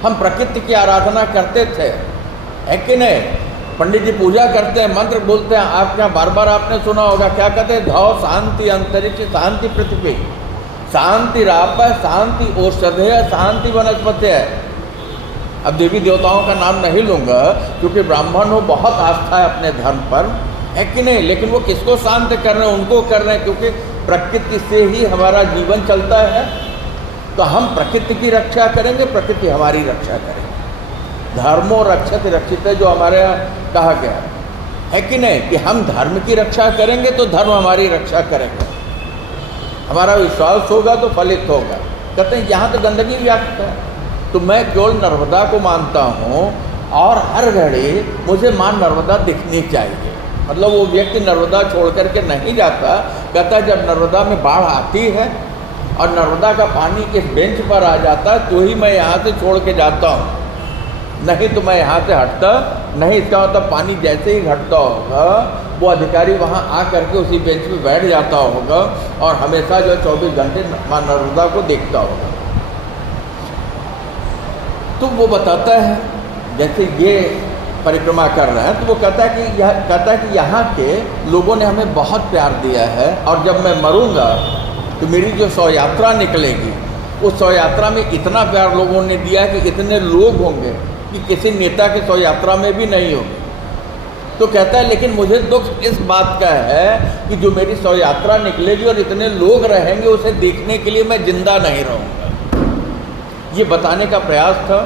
हम प्रकृति की आराधना करते थे, है कि नहीं? पंडित जी पूजा करते हैं, मंत्र बोलते हैं, आप क्या बार बार आपने सुना होगा, क्या कहते हैं? धौ शांति अंतरिक्ष, शांति पृथ्वी, शांति राप, शांति औषधेय, शांति वनस्पति है। अब देवी देवताओं का नाम नहीं लूँगा क्योंकि ब्राह्मणों बहुत आस्था है अपने धर्म पर, है कि नहीं? लेकिन वो किसको शांत कर रहे हैं? उनको कर रहे हैं, क्योंकि प्रकृति से ही हमारा जीवन चलता है। तो हम प्रकृति की रक्षा करेंगे, प्रकृति हमारी रक्षा करेंगे। धर्मो रक्षत रक्षित है, जो हमारे यहाँ कहा गया है कि नहीं, कि हम धर्म की रक्षा करेंगे तो धर्म हमारी रक्षा करेगा। हमारा विश्वास होगा तो फलित होगा। कहते हैं यहाँ तो गंदगी व्याप्त है, तो मैं केवल नर्मदा को मानता हूँ और हर घड़ी मुझे माँ नर्मदा दिखनी चाहिए। मतलब वो व्यक्ति नर्मदा छोड़ करके नहीं जाता। कहता है जब नर्मदा में बाढ़ आती है और नर्मदा का पानी इस बेंच पर आ जाता है तो ही मैं यहाँ से छोड़ के जाता हूँ, नहीं तो मैं यहाँ से हटता नहीं। इसका मतलब पानी जैसे ही घटता होगा वो अधिकारी वहाँ आ करके उसी बेंच पे बैठ जाता होगा और हमेशा जो 24 घंटे माँ नर्मदा को देखता होगा। तो वो बताता है जैसे ये परिक्रमा कर रहे हैं, तो वो कहता है कि यहाँ के लोगों ने हमें बहुत प्यार दिया है और जब मैं मरूँगा तो मेरी जो शव यात्रा निकलेगी उस शव यात्रा में इतना प्यार लोगों ने दिया कि इतने लोग होंगे कि किसी नेता की शव यात्रा में भी नहीं होंगे। तो कहता है लेकिन मुझे दुख इस बात का है कि जो मेरी शव यात्रा निकलेगी और इतने लोग रहेंगे उसे देखने के लिए मैं जिंदा नहीं रहूँगा। ये बताने का प्रयास था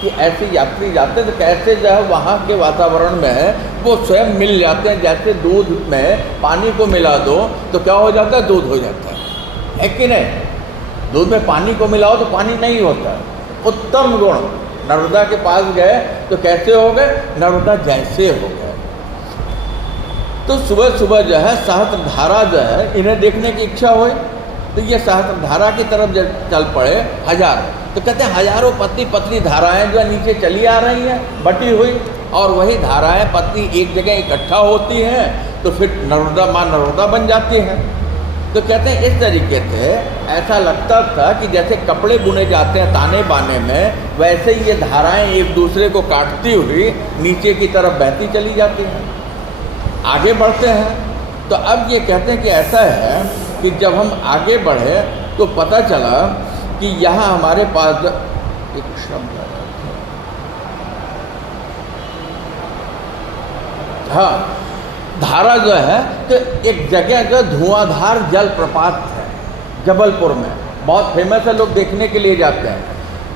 कि ऐसे यात्री जाते तो कैसे जो है वहाँ के वातावरण में वो स्वयं मिल जाते हैं। जैसे दूध में पानी को मिला दो तो क्या हो जाता है? दूध हो जाता है कि नहीं? दूध में पानी को मिलाओ तो पानी नहीं होता। उत्तम गुण नर्मदा के पास गए तो कैसे हो गए? नर्मदा जैसे हो गए। तो सुबह सुबह जो है सहस्त्र धारा जो है इन्हें देखने की इच्छा हुई तो ये सहस्त्र धारा की तरफ जब चल पड़े हजार, तो कहते हैं हजारों पतली पतली धाराएं जो नीचे चली आ रही हैं बटी हुई, और वही धाराएं पतली एक जगह इकट्ठा होती हैं तो फिर नर्मदा माँ नर्मदा बन जाती हैं। तो कहते हैं इस तरीके से ऐसा लगता था कि जैसे कपड़े बुने जाते हैं ताने बाने में, वैसे ही ये धाराएं एक दूसरे को काटती हुई नीचे की तरफ बहती चली जाती हैं। आगे बढ़ते हैं तो अब ये कहते हैं कि ऐसा है कि जब हम आगे बढ़े तो पता चला कि यहाँ हमारे पास एक शब्द है, हाँ, धारा जो है तो एक जगह जो धुआंधार जल प्रपात है जबलपुर में, बहुत फेमस है, लोग देखने के लिए जाते हैं।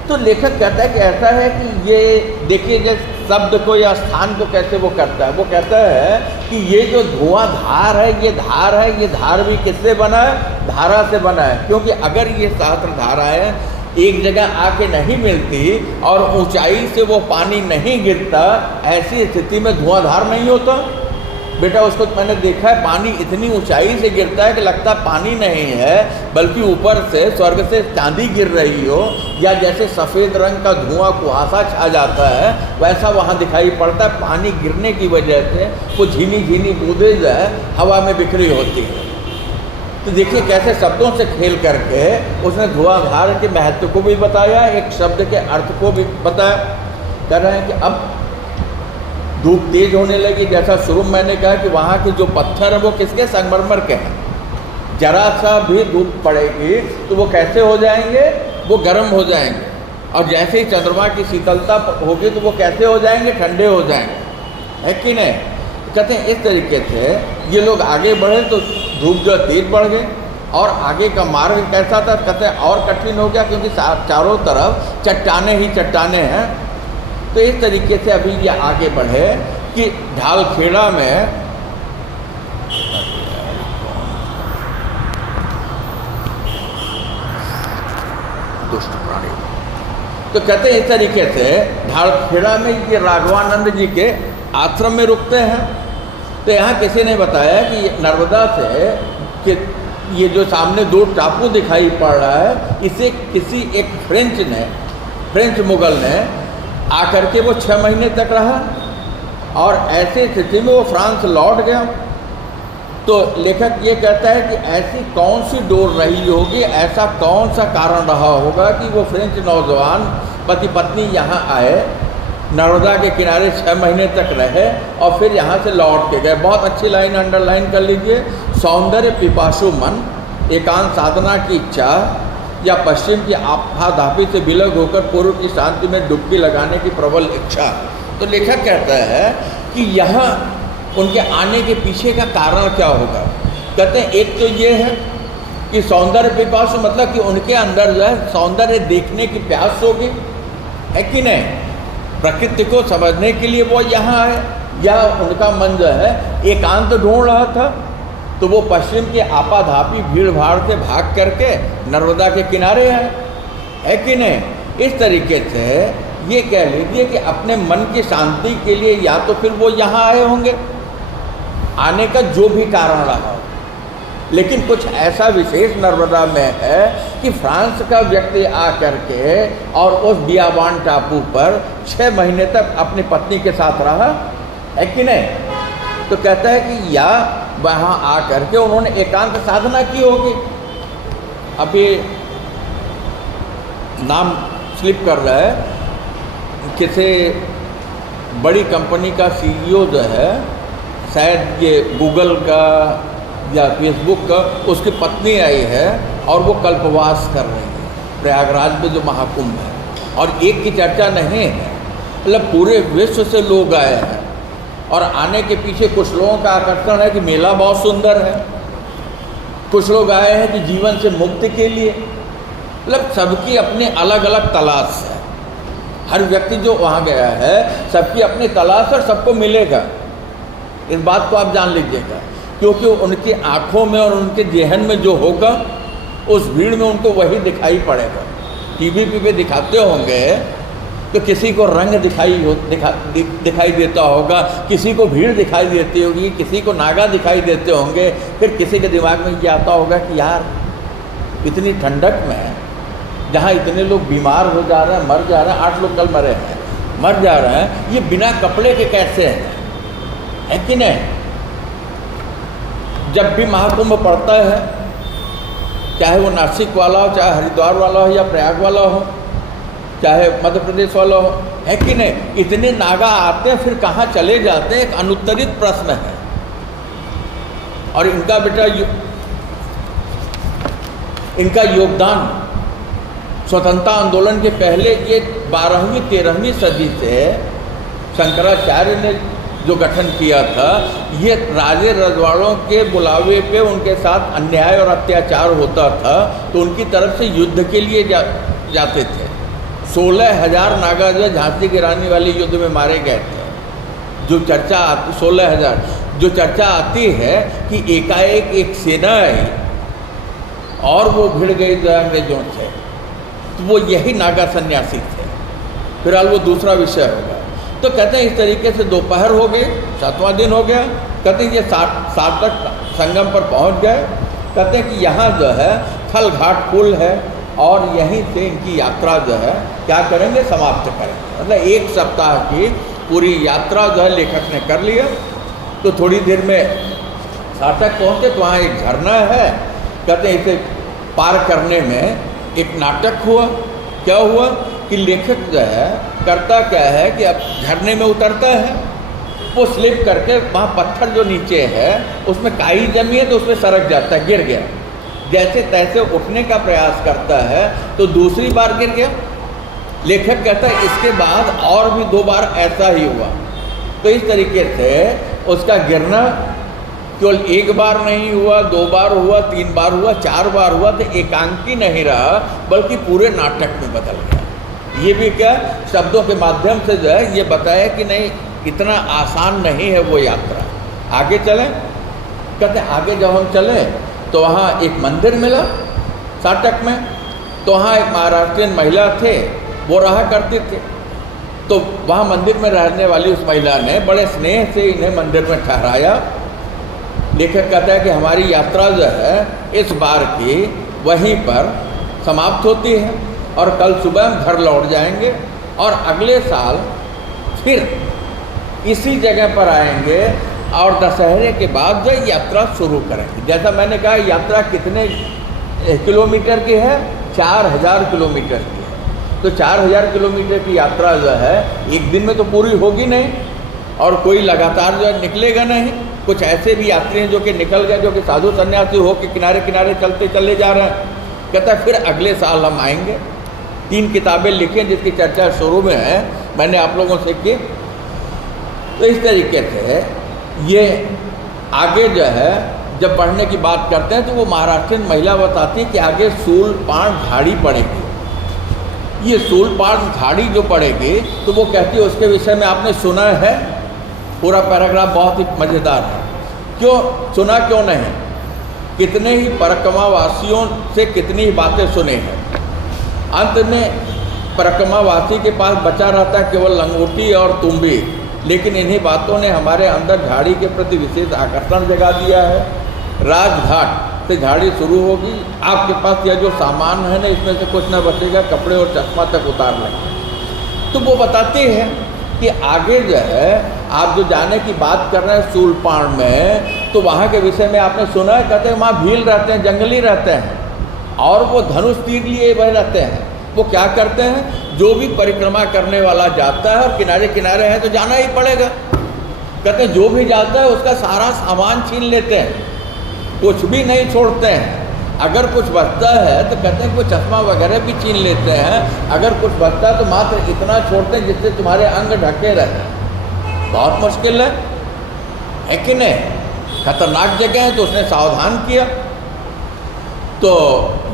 तो लेखक कहता है कि ऐसा है कि ये देखिए जिस शब्द को या स्थान को कैसे वो करता है। वो कहता है कि ये जो धुआंधार है, ये धार है, ये धार भी किससे बना है? धारा से बना है। क्योंकि अगर ये सहस्त्र धाराएं एक जगह आके नहीं मिलती और ऊंचाई से वो पानी नहीं गिरता, ऐसी स्थिति में धुआंधार नहीं होता। बेटा उसको मैंने देखा है, पानी इतनी ऊंचाई से गिरता है कि लगता पानी नहीं है बल्कि ऊपर से स्वर्ग से चांदी गिर रही हो, या जैसे सफ़ेद रंग का धुआं कुहासा छा जाता है वैसा वहाँ दिखाई पड़ता है। पानी गिरने की वजह से वो झीनी झीनी बूंदें जो है हवा में बिखरी होती है। तो देखिए कैसे शब्दों से खेल करके उसने धुआंधार के महत्व को भी बताया, एक शब्द के अर्थ को भी बताया। कह रहे हैं कि अब धूप तेज होने लगी, जैसा शुरू में मैंने कहा कि वहाँ के जो पत्थर हैं वो किसके? संगमरमर के हैं। जरा सा भी धूप पड़ेगी तो वो कैसे हो जाएंगे? वो गर्म हो जाएंगे। और जैसे ही चंद्रमा की शीतलता होगी तो वो कैसे हो जाएंगे? ठंडे हो जाएंगे, है कि नहीं? कहते हैं इस तरीके से ये लोग आगे बढ़े तो धूप जो तेज बढ़ गई और आगे का मार्ग कैसा था? कहते हैं और कठिन हो गया, क्योंकि चारों तरफ चट्टाने ही चट्टाने हैं, तो इस तरीके से अभी ये आगे बढ़े कि ढालखेड़ा में दुष्ट प्राणी, तो कहते हैं इस तरीके से ढालखेड़ा में ये राघवानंद जी के आश्रम में रुकते हैं। तो यहाँ किसी ने बताया कि नर्मदा से कि ये जो सामने दो टापू दिखाई पड़ रहा है, इसे किसी एक फ्रेंच मुगल ने आकर के वो 6 महीने तक रहा और ऐसे स्थिति में वो फ्रांस लौट गया। तो लेखक ये कहता है कि ऐसी कौन सी डोर रही होगी, ऐसा कौन सा कारण रहा होगा कि वो फ्रेंच नौजवान पति पत्नी यहाँ आए, नर्मदा के किनारे 6 महीने तक रहे और फिर यहाँ से लौट के गए। बहुत अच्छी लाइन अंडरलाइन कर लीजिए। सौंदर्य पिपासु मन, एकांत साधना की इच्छा या पश्चिम की आपाधापी से विलग होकर पूर्व की शांति में डुबकी लगाने की प्रबल इच्छा। तो लेखक कहता है कि यहाँ उनके आने के पीछे का कारण क्या होगा। कहते हैं एक तो ये है कि सौंदर्य पिपासु, मतलब कि उनके अंदर जो है सौंदर्य देखने की प्यास होगी, है कि नहीं, प्रकृति को समझने के लिए वो यहाँ आए, या उनका मन जो है एकांत ढूंढ रहा था, तो वो पश्चिम के आपाधापी भीड़ भाड़ से भाग करके नर्मदा के किनारे आए, है कि नहीं। इस तरीके से ये कह लीजिए कि अपने मन की शांति के लिए या तो फिर वो यहाँ आए होंगे, आने का जो भी कारण रहा, लेकिन कुछ ऐसा विशेष नर्मदा में है कि फ्रांस का व्यक्ति आकर के और उस बियाबान टापू पर 6 महीने तक अपनी पत्नी के साथ रहा, है कि नहीं। तो कहता है कि या वहाँ आकर के उन्होंने एकांत साधना की होगी। अब ये नाम स्लिप कर रहा है, किसी बड़ी कंपनी का CEO जो है, शायद ये गूगल का या फेसबुक का, उसकी पत्नी आई है और वो कल्पवास कर रही है प्रयागराज में जो महाकुंभ है, और एक की चर्चा नहीं है, मतलब पूरे विश्व से लोग आए हैं। और आने के पीछे कुछ लोगों का आकर्षण है कि मेला बहुत सुंदर है, कुछ लोग आए हैं कि जीवन से मुक्ति के लिए, मतलब सबकी अपनी अलग अलग तलाश है। हर व्यक्ति जो वहाँ गया है सबकी अपनी तलाश और सबको मिलेगा, इस बात को आप जान लीजिएगा, क्योंकि उनकी आँखों में और उनके जेहन में जो होगा उस भीड़ में उनको वही दिखाई पड़ेगा। टीवी पे दिखाते होंगे तो किसी को रंग दिखाई देता होगा, किसी को भीड़ दिखाई देती होगी, किसी को नागा दिखाई देते होंगे, फिर किसी के दिमाग में ये आता होगा कि यार इतनी ठंडक में जहाँ इतने लोग बीमार हो जा रहे हैं, मर जा रहे हैं, 8 लोग कल मरे हैं, मर जा रहे हैं, ये बिना कपड़े के कैसे हैं, है कि नहीं। जब भी महाकुंभ पड़ता है, चाहे वो नासिक वाला हो, चाहे हरिद्वार वाला हो, या प्रयाग वाला हो, चाहे मध्य प्रदेश वाला हो, है कि नहीं, इतने नागा आते हैं फिर कहाँ चले जाते हैं, एक अनुत्तरित प्रश्न है। और इनका बेटा इनका योगदान स्वतंत्रता आंदोलन के पहले, ये 12वीं 13वीं सदी से शंकराचार्य ने जो गठन किया था, ये राजे रजवाड़ों के बुलावे पे उनके साथ अन्याय और अत्याचार होता था तो उनकी तरफ से युद्ध के लिए जाते थे। 16,000 नागा जो झांसी की रानी वाले युद्ध में मारे गए थे। जो चर्चा आती 16,000 जो चर्चा आती है कि एकाएक एक सेना आई और वो भिड़ गई अंग्रेजों से, तो वो यही नागा सन्यासी थे। फिलहाल वो दूसरा विषय होगा। तो कहते हैं इस तरीके से दोपहर हो गई, 7वां दिन हो गया। कहते हैं ये सार्थक संगम पर पहुंच गए। कहते हैं कि यहाँ जो है थल घाट पुल है और यहीं से इनकी यात्रा जो है क्या करेंगे, समाप्त करेंगे। मतलब 1 सप्ताह की पूरी यात्रा जो है लेखक ने कर लिया। तो थोड़ी देर में सार्थक पहुँचे तो वहाँ एक झरना है। कहते हैं इसे पार करने में एक नाटक हुआ। क्या हुआ कि लेखक जो है करता क्या है कि अब झरने में उतरता है, वो स्लिप करके वहाँ पत्थर जो नीचे है उसमें काई जमी है तो उसमें सरक जाता है, गिर गया। जैसे तैसे उठने का प्रयास करता है तो दूसरी बार गिर गया। लेखक कहता है इसके बाद और भी 2 बार ऐसा ही हुआ। तो इस तरीके से उसका गिरना केवल 1 बार नहीं हुआ, 2 बार हुआ, 3 बार हुआ, 4 बार हुआ। तो एकांकी नहीं रहा बल्कि पूरे नाटक में बदल गया। ये भी क्या शब्दों के माध्यम से जो है ये बताया कि नहीं इतना आसान नहीं है वो यात्रा। आगे चलें, कहते आगे जब हम चले तो वहाँ एक मंदिर मिला साटक में, तो वहाँ एक महाराष्ट्रियन महिला थे, वो रहा करते थे। तो वहाँ मंदिर में रहने वाली उस महिला ने बड़े स्नेह से इन्हें मंदिर में ठहराया। लेखक कहता है कि हमारी यात्रा जो है इस बार की वहीं पर समाप्त होती है और कल सुबह हम घर लौट जाएंगे और अगले साल फिर इसी जगह पर आएंगे और दशहरे के बाद जो यात्रा शुरू करेंगे। जैसा मैंने कहा यात्रा कितने किलोमीटर की है? 4000 किलोमीटर की है। तो 4000 किलोमीटर की यात्रा जो है एक दिन में तो पूरी होगी नहीं और कोई लगातार जो है निकलेगा नहीं। कुछ ऐसे भी यात्री हैं जो कि निकल गए, जो कि साधु सन्यासी हो के किनारे किनारे चलते चले जा रहे हैं। कहता है फिर अगले साल हम आएंगे। 3 किताबें लिखी जिसकी चर्चा शुरू में है, मैंने आप लोगों से की। तो इस तरीके से ये आगे जो है जब पढ़ने की बात करते हैं तो वो महाराष्ट्रियन महिला बताती है कि आगे सूलपान घाड़ी पड़ेगी। ये सूलपान घाड़ी जो पड़ेगी तो वो कहती है उसके विषय में आपने सुना है? पूरा पैराग्राफ बहुत ही मज़ेदार है। क्यों सुना, क्यों नहीं? कितने ही परिक्रमावासियों से कितनी ही बातें सुने हैं, अंत में परिक्रमावासी के पास बचा रहता है केवल लंगोटी और तुम्बी। लेकिन इन्हीं बातों ने हमारे अंदर झाड़ी के प्रति विशेष आकर्षण जगा दिया है। राजघाट से झाड़ी शुरू होगी, आपके पास यह जो सामान है ना इसमें से कुछ ना बचेगा, कपड़े और चश्मा तक उतार लेंगे। तो वो बताते हैं कि आगे जो है आप जो जाने की बात कर रहे हैं सूलपान में, तो वहाँ के विषय में आपने सुना है? कहते हैं वहाँ भील रहते हैं, जंगली रहते हैं और वो धनुष तीर लिए वह रहते हैं। वो क्या करते हैं? जो भी परिक्रमा करने वाला जाता है और किनारे किनारे है तो जाना ही पड़ेगा। कहते हैं जो भी जाता है उसका सारा सामान छीन लेते हैं, कुछ भी नहीं छोड़ते हैं। अगर कुछ बचता है तो कहते हैं कोई चश्मा वगैरह भी छीन लेते हैं। अगर कुछ बचता है तो मात्र इतना छोड़ते हैं जिससे तुम्हारे अंग ढके रहे। बहुत मुश्किल है कि नहीं? खतरनाक जगह है तो उसने सावधान किया। तो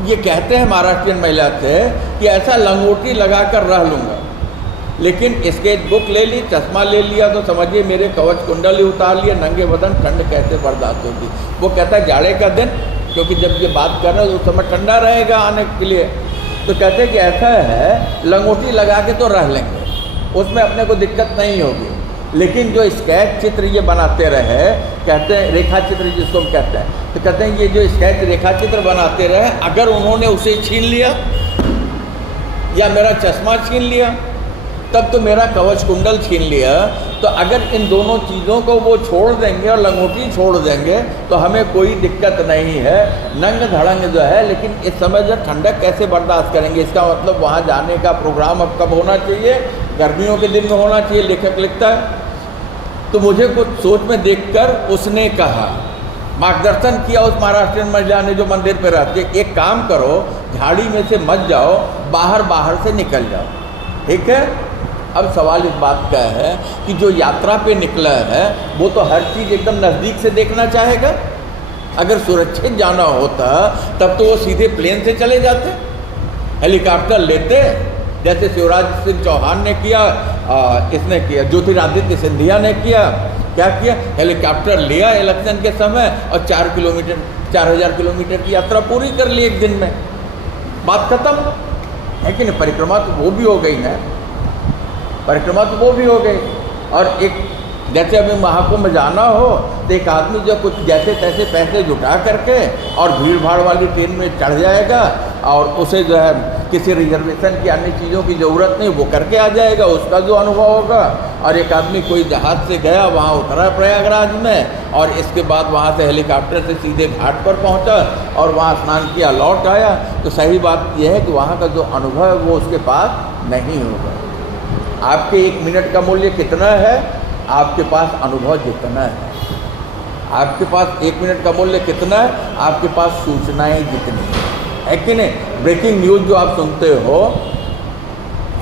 ये कहते हैं महाराष्ट्रियन महिला से कि ऐसा लंगोटी लगाकर रह लूँगा, लेकिन स्केच बुक ले ली, चश्मा ले लिया तो समझिए मेरे कवच कुंडल ही उतार लिए, नंगे बदन ठंड कैसे बर्दाश्त होगी। वो कहता है जाड़े का दिन, क्योंकि जब ये बात कर रहे हैं तो उस समय ठंडा रहेगा आने के लिए। तो कहते हैं कि ऐसा है लंगोटी लगा के तो रह लेंगे, उसमें अपने को दिक्कत नहीं होगी। लेकिन जो स्केच चित्र ये बनाते रहे, कहते हैं रेखा चित्र जिसको हम कहते हैं, तो कहते हैं ये जो स्केच रेखा चित्र बनाते रहे, अगर उन्होंने उसे छीन लिया या मेरा चश्मा छीन लिया तब तो मेरा कवच कुंडल छीन लिया। तो अगर इन दोनों चीज़ों को वो छोड़ देंगे और लंगोटी छोड़ देंगे तो हमें कोई दिक्कत नहीं है, नंग धड़ंग जो है। लेकिन इस समय जो ठंडक कैसे बर्दाश्त करेंगे? इसका मतलब वहाँ जाने का प्रोग्राम अब कब होना चाहिए? गर्मियों के दिन में होना चाहिए, लेखक लिखता है। तो मुझे कुछ सोच में देखकर उसने कहा, मार्गदर्शन किया उस महाराष्ट्रियन महिला ने जो मंदिर पर रहती है, एक काम करो झाड़ी में से मत जाओ, बाहर से निकल जाओ, ठीक है? अब सवाल इस बात का है कि जो यात्रा पे निकला है वो तो हर चीज़ एकदम नज़दीक से देखना चाहेगा। अगर सुरक्षित जाना होता तब तो वो सीधे प्लेन से चले जाते, हेलीकॉप्टर लेते, जैसे शिवराज सिंह चौहान ने किया, इसने किया, ज्योतिरादित्य सिंधिया ने किया। क्या किया? हेलीकॉप्टर लिया इलेक्शन के समय और 4000 किलोमीटर की यात्रा पूरी कर ली एक दिन में, बात खत्म है कि नहीं? परिक्रमा तो वो भी हो गई ना, परिक्रमा तो वो भी हो गई। और एक जैसे अभी महाकुंभ जाना हो तो एक आदमी जो कुछ जैसे तैसे पैसे जुटा करके और भीड़ भाड़ वाली ट्रेन में चढ़ जाएगा और उसे जो है किसी रिजर्वेशन की अन्य चीज़ों की ज़रूरत नहीं, वो करके आ जाएगा, उसका जो अनुभव होगा। और एक आदमी कोई जहाज़ से गया, वहाँ उतरा प्रयागराज में और इसके बाद वहाँ से हेलीकॉप्टर से सीधे घाट पर पहुँचा और वहाँ स्नान किया, लौट आया। तो सही बात यह है कि वहाँ का जो अनुभव है वो उसके पास नहीं होगा। आपके 1 मिनट का मूल्य कितना है? आपके पास अनुभव जितना है। आपके पास 1 मिनट का मूल्य कितना है? आपके पास सूचनाएं जितनी है कि नहीं? ब्रेकिंग न्यूज़ जो आप सुनते हो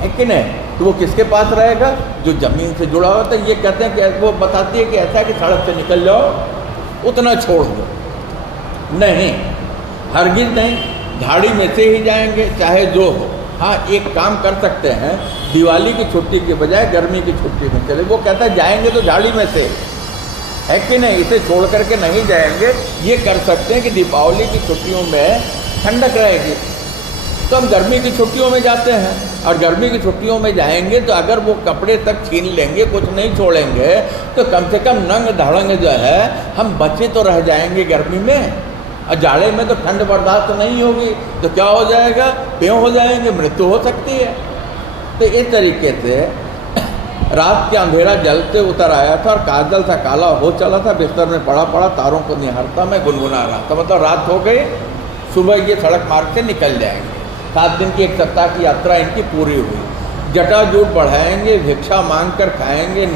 है कि नहीं, तो वो किसके पास रहेगा? जो ज़मीन से जुड़ा होता है। ये कहते हैं कि वो बताती है कि ऐसा है कि सड़क से निकल जाओ, उतना छोड़ दो, नहीं, हरगिज़ नहीं, झाड़ी में से ही जाएंगे चाहे जो हो। हाँ, एक काम कर सकते हैं, दिवाली की छुट्टी के बजाय गर्मी की छुट्टी में चले। वो कहता है जाएंगे तो झाड़ी में से, है कि नहीं, इसे छोड़ करके नहीं जाएंगे। ये कर सकते हैं कि दीपावली की छुट्टियों में ठंडक रहेगी, तो हम गर्मी की छुट्टियों में जाते हैं। और गर्मी की छुट्टियों में जाएंगे तो अगर वो कपड़े तक छीन लेंगे, कुछ नहीं छोड़ेंगे, तो कम से कम नंग धड़ंग जो है हम बचे तो रह जाएंगे गर्मी में। और जाड़े में तो ठंड बर्दाश्त नहीं होगी, तो क्या हो जाएगा, बेहोश हो जाएंगे, मृत्यु हो सकती है। तो इस तरीके से रात के अंधेरा जलते उतर आया था और काजल सा काला हो चला था, बिस्तर में पड़ा पड़ा तारों को निहारता मैं गुनगुना रहा था। मतलब रात हो गई, सुबह ये सड़क मार्ग से निकल जाएंगे। 7 दिन की एक सप्ताह की यात्रा इनकी पूरी हुई। जटाजूट बढ़ाएंगे, भिक्षा मांग कर खाएंगे,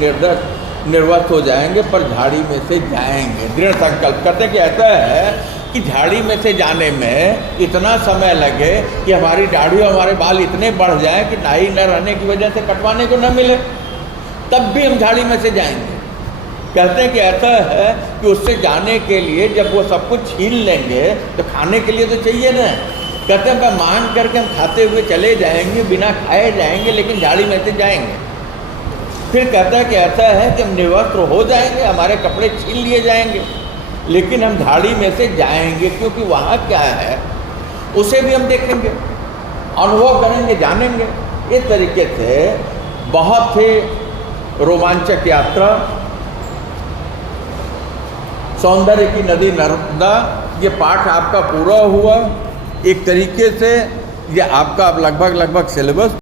निर्वस्त हो जाएंगे, पर झाड़ी में से जाएंगे। दृढ़ संकल्प करते कि ऐसा है कि झाड़ी में से जाने में इतना समय लगे कि हमारी दाढ़ी और हमारे बाल इतने बढ़ जाएं कि नाई न रहने की वजह से कटवाने को न मिले, तब भी हम झाड़ी में से जाएंगे। कहते हैं कि ऐसा है कि उससे जाने के लिए जब वो सब कुछ छीन लेंगे तो खाने के लिए तो चाहिए ना। कहते हैं मैं मांग करके हम खाते हुए चले जाएंगे, बिना खाए जाएंगे, लेकिन झाड़ी में से जाएंगे। फिर कहता है कि ऐसा है कि हम निर्वस्त्र हो जाएंगे, हमारे कपड़े छीन लिए जाएंगे, लेकिन हम झाड़ी में से जाएंगे, क्योंकि वहाँ क्या है उसे भी हम देखेंगे, अनुभव करेंगे, जानेंगे। इस तरीके से बहुत ही रोमांचक यात्रा, सौंदर्य की नदी नर्मदा, ये पाठ आपका पूरा हुआ। एक तरीके से ये आपका अब लगभग सिलेबस